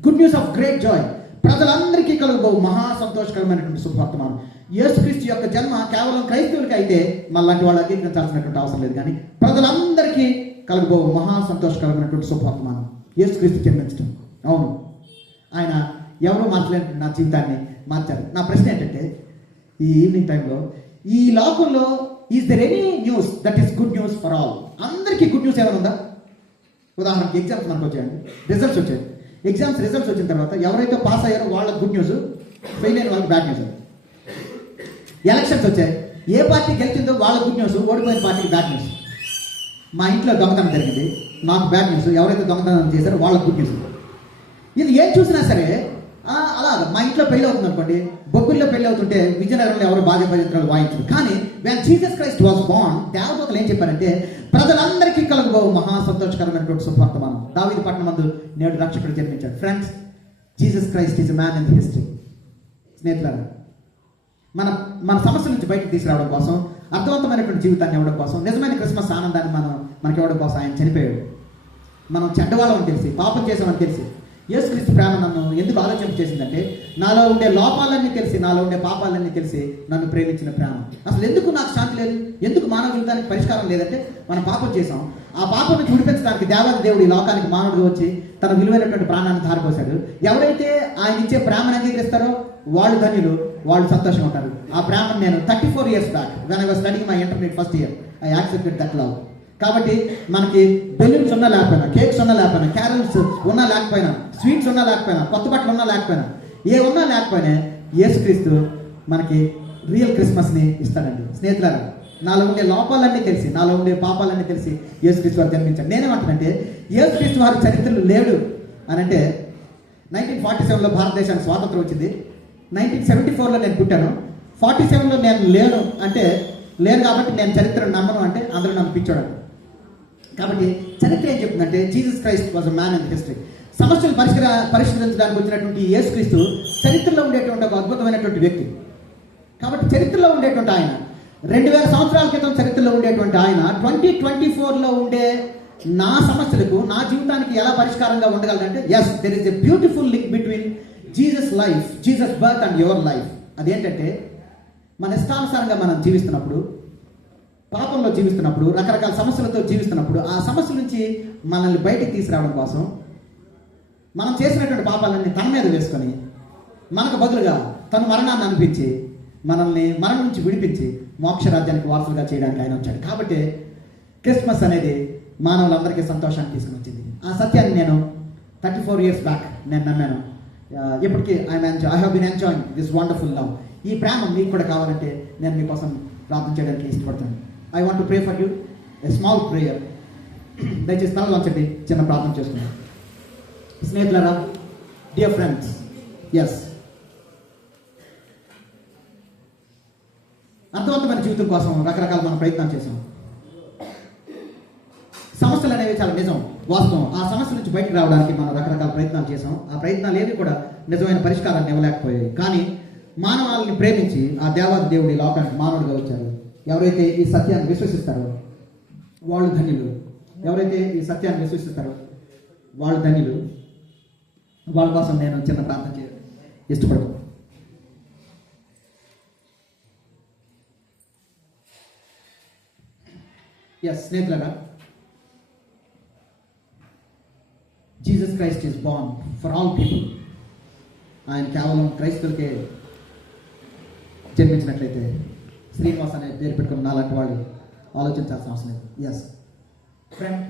Good news of great joy. ప్రజలందరికీ కలుగుబో మహా సంతోషకరమైనటువంటి శుభవర్తమానం. యేసుక్రీస్తు యొక్క జన్మ కేవలం క్రైస్తవులకి అయితే మళ్ళాంటి వాళ్ళు అంగీకరించాల్సినటువంటి అవసరం లేదు, కానీ ప్రజలందరికీ కలుగుబో మహా సంతోషకరమైనటువంటి శుభవర్తమానం యేసుక్రీస్తు జన్మించడం. అవును, ఆయన ఎవరో మార్చలేని నా జీవితాన్ని మార్చారు. నా ప్రశ్న ఏంటంటే, ఈ ఈవినింగ్ టైంలో ఈ లోకంలో is there any news that is good news for all? అందరికీ గుడ్ న్యూస్ ఏమైనా ఉందా? ఉదాహరణకి ఎగ్జామ్స్ మనకు వచ్చాయండి, రిజల్ట్స్ వచ్చాయి. ఎగ్జామ్స్ రిజల్ట్స్ వచ్చిన తర్వాత ఎవరైతే పాస్ అయ్యారో వాళ్ళకి గుడ్ న్యూస్, ఫెయిల్ అయిన వాళ్ళకి బ్యాడ్ న్యూస్. ఎలక్షన్స్ వచ్చాయి, ఏ పార్టీ గెలిచిందో వాళ్ళ గుడ్ న్యూస్, ఓడిపోయిన పార్టీకి బ్యాడ్ న్యూస్. మా ఇంట్లో దొంగతనం జరిగింది, నాకు బ్యాడ్ న్యూస్. ఎవరైతే దొంగతనం చేశారో వాళ్ళ గుడ్ న్యూస్. ఇది ఏం చూసినా సరే అలా మా ఇంట్లో పెళ్ళి అవుతుంది అనుకోండి, బొగ్గుల్లో పెళ్ళి అవుతుంటే విజయనగరంలో ఎవరు బాధ్య భజంత్రాలు వాయించరు. కానీ when Jesus Christ was Born, దేవదూతలు ఏం చెప్పారంటే ప్రజలందరికీ కలుగు మహా సంతోషకరమైనటువంటి సువర్తమానం. దావీదు పట్టణమందు నేడు రక్షకుడు జన్మించాడు. Friends, Jesus Christ is a man in the history. స్నేహితులారా, మన సమస్య నుంచి బయటకు తీసుకురావడం కోసం, అర్థవంతమైనటువంటి జీవితాన్ని ఇవ్వడం కోసం, నిజమైన క్రిస్మస్ ఆనందాన్ని మనకి ఇవ్వడం కోసం ఆయన చనిపోయాడు. మనం చెడ్డవాళ్ళమని తెలిసి, పాపం చేసామని తెలిసి, యేసుక్రీస్తు ప్రేమ నన్ను ఎందుకు ఆలోచన చేసిందంటే, నాలో ఉండే లోపాలన్నీ తెలిసి, నాలో ఉండే పాపాలన్నీ తెలిసి నన్ను ప్రేమించిన ప్రేమ. అసలు ఎందుకు నాకు శాంతి లేదు, ఎందుకు మానవ జీవితానికి పరిష్కారం లేదంటే మనం పాపం చేసాం. ఆ పాపం నుంచి విడిపించడానికి దేవాది దేవుడు ఈ లోకానికి మానవుడిగా వచ్చి తన విలువైనటువంటి ప్రాణాన్ని ధారపోశాడు. ఎవరైతే ఆయన ఇచ్చే ప్రేమను అంగీకరిస్తారో వాళ్ళు ధన్యులు, వాళ్ళు సంతోషంగా ఉంటారు. ఆ ప్రేమను నేను 34 years back when I was studying my intermediate first year I accepted that love. కాబట్టి మనకి బెలూన్స్ ఉన్నా లేకపోయినా, కేక్స్ ఉన్నా లేకపోయినా, క్యారల్స్ ఉన్నా లేకపోయినా, స్వీట్స్ ఉన్నా లేకపోయినా, కొత్త బట్టలు ఉన్నా లేకపోయినా, ఏ ఉన్నా లేకపోయినా యేసుక్రీస్తు మనకి రియల్ క్రిస్మస్ని ఇస్తాడండి. స్నేహితులారా, నాలో ఉండే లోపాలన్నీ తెలిసి, నాలో ఉండే పాపాలన్నీ తెలిసి యేసుక్రీస్తు వారు జన్మించాడు. నేనేమంటానంటే యేసుక్రీస్తు వారి చరిత్రలు లేడు అని అంటే 1947లో భారతదేశానికి స్వాతంత్రం వచ్చింది. 1974లో నేను పుట్టాను. 47లో నేను లేను అంటే లేను కాబట్టి నేను చరిత్రను నమ్మను అంటే అందరూ నన్ను పిచ్చోడండి. కాబట్టి చరిత్ర ఏం చెప్తుందంటే Jesus Christ was a man in history. సమస్యలు పరిష్కరించడానికి వచ్చినటువంటి యేసుక్రీస్తు చరిత్రలో ఉండేటువంటి ఒక అద్భుతమైనటువంటి వ్యక్తి. కాబట్టి చరిత్రలో ఉండేటువంటి ఆయన 2000 సంవత్సరాల క్రితం చరిత్రలో ఉండేటువంటి ఆయన 2024లో ఉండే నా సమస్యలకు, నా జీవితానికి ఎలా పరిష్కారంగా ఉండగలదంటే, yes, there is a beautiful link between Jesus life, Jesus birth and your life. అదేంటంటే మన ఇష్టానుసారంగా మనం జీవిస్తున్నప్పుడు, పాపంలో జీవిస్తున్నప్పుడు, రకరకాల సమస్యలతో జీవిస్తున్నప్పుడు, ఆ సమస్య నుంచి మనల్ని బయటికి తీసుకురావడం కోసం మనం చేసినటువంటి పాపాలన్నీ తన మీద వేసుకొని మనకు బదులుగా తను మరణాన్ని అనిపించి మనల్ని మరణం నుంచి విడిపించి మోక్ష రాజ్యానికి వారసులుగా చేయడానికి ఆయన వచ్చాడు. కాబట్టి క్రిస్మస్ అనేది మానవులందరికీ సంతోషాన్ని తీసుకుని వచ్చింది. ఆ సత్యాన్ని నేను 34 years బ్యాక్ నేను నమ్మాను. ఇప్పటికీ I have been enjoying this wonderful love. ఈ ప్రేమ మీకు కూడా కావాలంటే నేను మీకోసం ప్రార్థన చేయడానికి ఇష్టపడతాను. I want to pray for you a small prayer. దయచేసి తల వంచండి, చిన్న ప్రార్థన చేసుకున్నాను. స్నేహితులారా, డియర్ ఫ్రెండ్స్, ఎస్, అర్థవంతమైన జీవితం కోసం రకరకాల మనం ప్రయత్నాలు చేసాం. సమస్యలు అనేవి చాలా నిజం, వాస్తవం. ఆ సమస్య నుంచి బయటకు రావడానికి మనం రకరకాల ప్రయత్నాలు చేసాం. ఆ ప్రయత్నాలు ఏవి కూడా నిజమైన పరిష్కారాన్ని ఇవ్వలేకపోయాయి. కానీ మానవాళిని ప్రేమించి ఆ దేవాది దేవుడి లోకానికి మానవుడిగా వచ్చారు. ఎవరైతే ఈ సత్యాన్ని విశ్వసిస్తారో వాళ్ళు ధన్యులు. ఎవరైతే ఈ సత్యాన్ని విశ్వసిస్తారో వాళ్ళు ధన్యులు. వాళ్ళ కోసం నేను చిన్న ప్రార్థన ఇష్టపడతాను. ఎస్, స్నేహితులారా, Jesus Christ is Born for all people. ఆయన కేవలం క్రైస్తవులకే జన్మించినట్లయితే శ్రీనివాస్ అనే పేరు పెట్టుకున్న నాలాంటి వాళ్ళు ఆలోచించాల్సిన అవసరం లేదు. ఎస్ ఫ్రెండ్,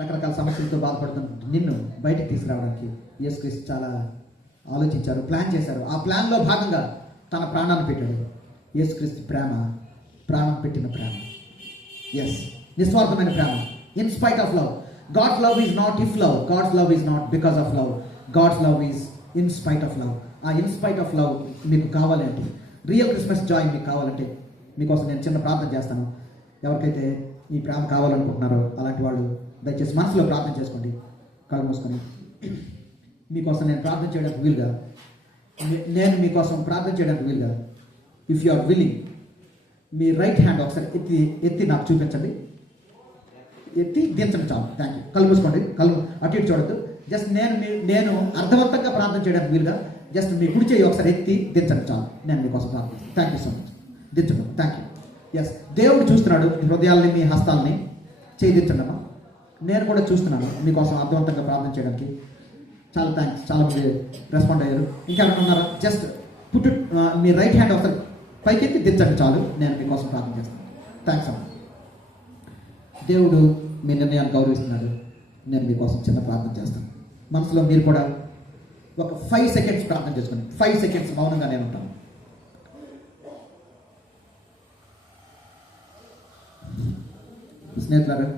రకరకాల సమస్యలతో బాధపడుతున్న నిన్ను బయటకు తీసుకురావడానికి యేసుక్రీస్తు చాలా ఆలోచించారు, ప్లాన్ చేశారు. ఆ ప్లాన్లో భాగంగా తన ప్రాణాన్ని పెట్టాడు. యేసుక్రీస్తు ప్రేమ ప్రాణం పెట్టిన ప్రేమ. ఎస్, నిస్వార్థమైన ప్రేమ. In spite of love. God's love is not if love. God's love is not because of love. God's love is in spite of love. ఆ ఇన్ స్పైట్ ఆఫ్ లవ్ మీకు కావాలంటే, రియల్ క్రిస్మస్ జాయ్ మీకు కావాలంటే మీకోసం నేను చిన్న ప్రార్థన చేస్తాను. ఎవరికైతే ఈ ప్రేమ కావాలనుకుంటున్నారో అలాంటి వాళ్ళు దయచేసి మనసులో ప్రార్థన చేసుకోండి, కళ్ళు మూసుకొని. మీకోసం నేను ప్రార్థన చేయడానికి వీలుగా, నేను మీకోసం ప్రార్థన చేయడానికి వీలుగా, ఇఫ్ యు ఆర్ విల్లింగ్, మీ రైట్ హ్యాండ్ ఒకసారి ఎత్తి నాకు చూపించండి. ఎత్తి దించండి, చాలు. Thank you. కళ్ళు మూసుకోండి, కళ్ళు అటు ఇటు చూడద్దు. జస్ట్ నేను అర్థవంతంగా ప్రార్థన చేయడానికి వీలుగా జస్ట్ మీ కుడి చేయి ఒకసారి ఎత్తి దించండి, చాలు. నేను మీకోసం ప్రార్థన. Thank you so much. దించండి. Thank you. ఎస్, దేవుడు చూస్తున్నాడు మీ హృదయాల్ని, మీ హస్తాలని. చేయి దించండి అమ్మా. నేను కూడా చూస్తున్నాను మీకోసం అర్థవంతంగా ప్రార్థన చేయడానికి. చాలా థ్యాంక్స్. చాలా మంది రెస్పాండ్ అయ్యారు. ఇంకెవరైనా ఉన్నారా? జస్ట్ పుట్టు మీ రైట్ హ్యాండ్ ఒకసారి పైకెత్తి దించండి, చాలు. నేను మీకోసం ప్రార్థన చేస్తాను. థ్యాంక్స్ అమ్మా. దేవుడు మీ నిర్ణయాన్ని గౌరవిస్తున్నాడు. నేను మీకోసం చిన్న ప్రార్థన చేస్తాను. మనసులో మీరు కూడా ఒక 5 seconds ప్రార్థన చేసుకోండి. 5 seconds మౌనంగా నేను ఉంటాను. స్నేహితులారా,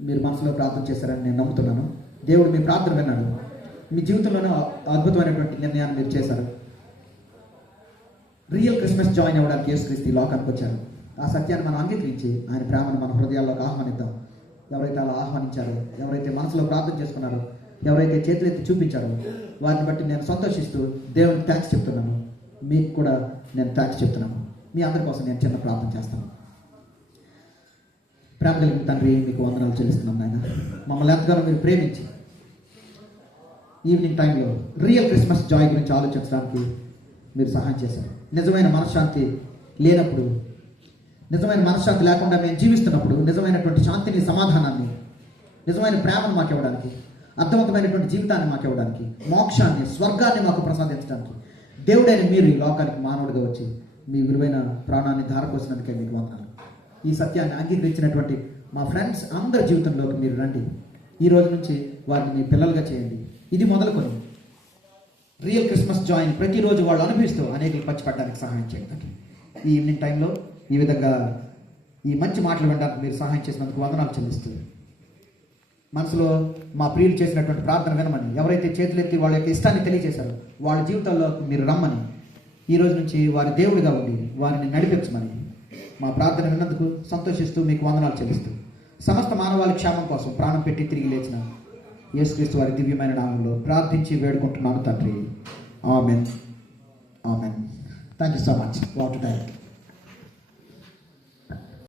మీరు మనసులో ప్రార్థన చేశారని నేను నమ్ముతున్నాను. దేవుడు మీ ప్రార్థన విన్నాడు. మీ జీవితంలోనే అద్భుతమైనటువంటి నిర్ణయాన్ని మీరు చేశారు. రియల్ క్రిస్మస్ జాయిన్ అవ్వడానికి యేసుక్రీస్తు ఈ లోకానికి వచ్చారు. ఆ సత్యాన్ని మనం అంగీకరించి ఆయన ప్రేమను మన హృదయాల్లోకి ఆహ్వానిద్దాం. ఎవరైతే అలా ఆహ్వానించారో, ఎవరైతే మనసులో ప్రార్థన చేసుకున్నారో, ఎవరైతే చేతులెత్తి చూపించారో, వారిని బట్టి నేను సంతోషిస్తూ దేవునికి థ్యాంక్స్ చెప్తున్నాను. మీకు కూడా నేను థ్యాంక్స్ చెప్తున్నాను. మీ అందరి కోసం నేను చిన్న ప్రార్థన చేస్తాను. ప్రేమ కలిగిన తండ్రి, మీకు వందనాలు చెల్లిస్తున్నాం నాయన. మమ్మల్ని ఎంతగానో మీరు ప్రేమించి ఈవినింగ్ టైంలో రియల్ క్రిస్మస్ జాయ్ గురించి ఆలోచించడానికి మీరు సహాయం చేశారు. నిజమైన మనశ్శాంతి లేనప్పుడు, నిజమైన మనశ్శాంతి లేకుండా మేము జీవిస్తున్నప్పుడు నిజమైనటువంటి శాంతిని, సమాధానాన్ని, నిజమైన ప్రేమను మాకు ఇవ్వడానికి, అర్థవంతమైనటువంటి జీవితాన్ని మాకు ఇవ్వడానికి, మోక్షాన్ని, స్వర్గాన్ని మాకు ప్రసాదించడానికి దేవుడైన మీరు ఈ లోకానికి మానవుడిగా వచ్చి మీ విలువైన ప్రాణాన్ని ధారపోసినందుకే మీకు వందనాలు. ఈ సత్యాన్ని అంగీకరించినటువంటి మా ఫ్రెండ్స్ అందరి జీవితంలోకి మీరు రండి. ఈ రోజు నుంచి వారిని మీ పిల్లలుగా చేయండి. ఇది మొదలుకొని రియల్ క్రిస్మస్ జాయిన్ ప్రతిరోజు వాళ్ళు అనుభవిస్తూ అనేకులు పంచిపెట్టడానికి సహాయం చేయండి. ఈ ఈవినింగ్ టైంలో ఈ విధంగా ఈ మంచి మాటలు వినడానికి మీరు సహాయం చేసినందుకు వందనాలు చెల్లిస్తూ, మనసులో మా ప్రియులు చేసినటువంటి ప్రార్థన వినమని, ఎవరైతే చేతులెత్తి వాళ్ళ యొక్క ఇష్టాన్ని తెలియజేశారో వాళ్ళ జీవితాల్లో మీరు రమ్మని, ఈ రోజు నుంచి వారి దేవుడిగా ఉండి వారిని నడిపించమని మా ప్రార్థన విన్నందుకు సంతోషిస్తూ మీకు వందనాలు చెల్లిస్తూ, సమస్త మానవాళి క్షేమం కోసం ప్రాణం పెట్టి తిరిగి లేచిన యేసుక్రీస్తు వారి దివ్యమైన నామంలో ప్రార్థించి వేడుకుంటున్నాను తండ్రి. Amen. Amen. Thank you so much. What time.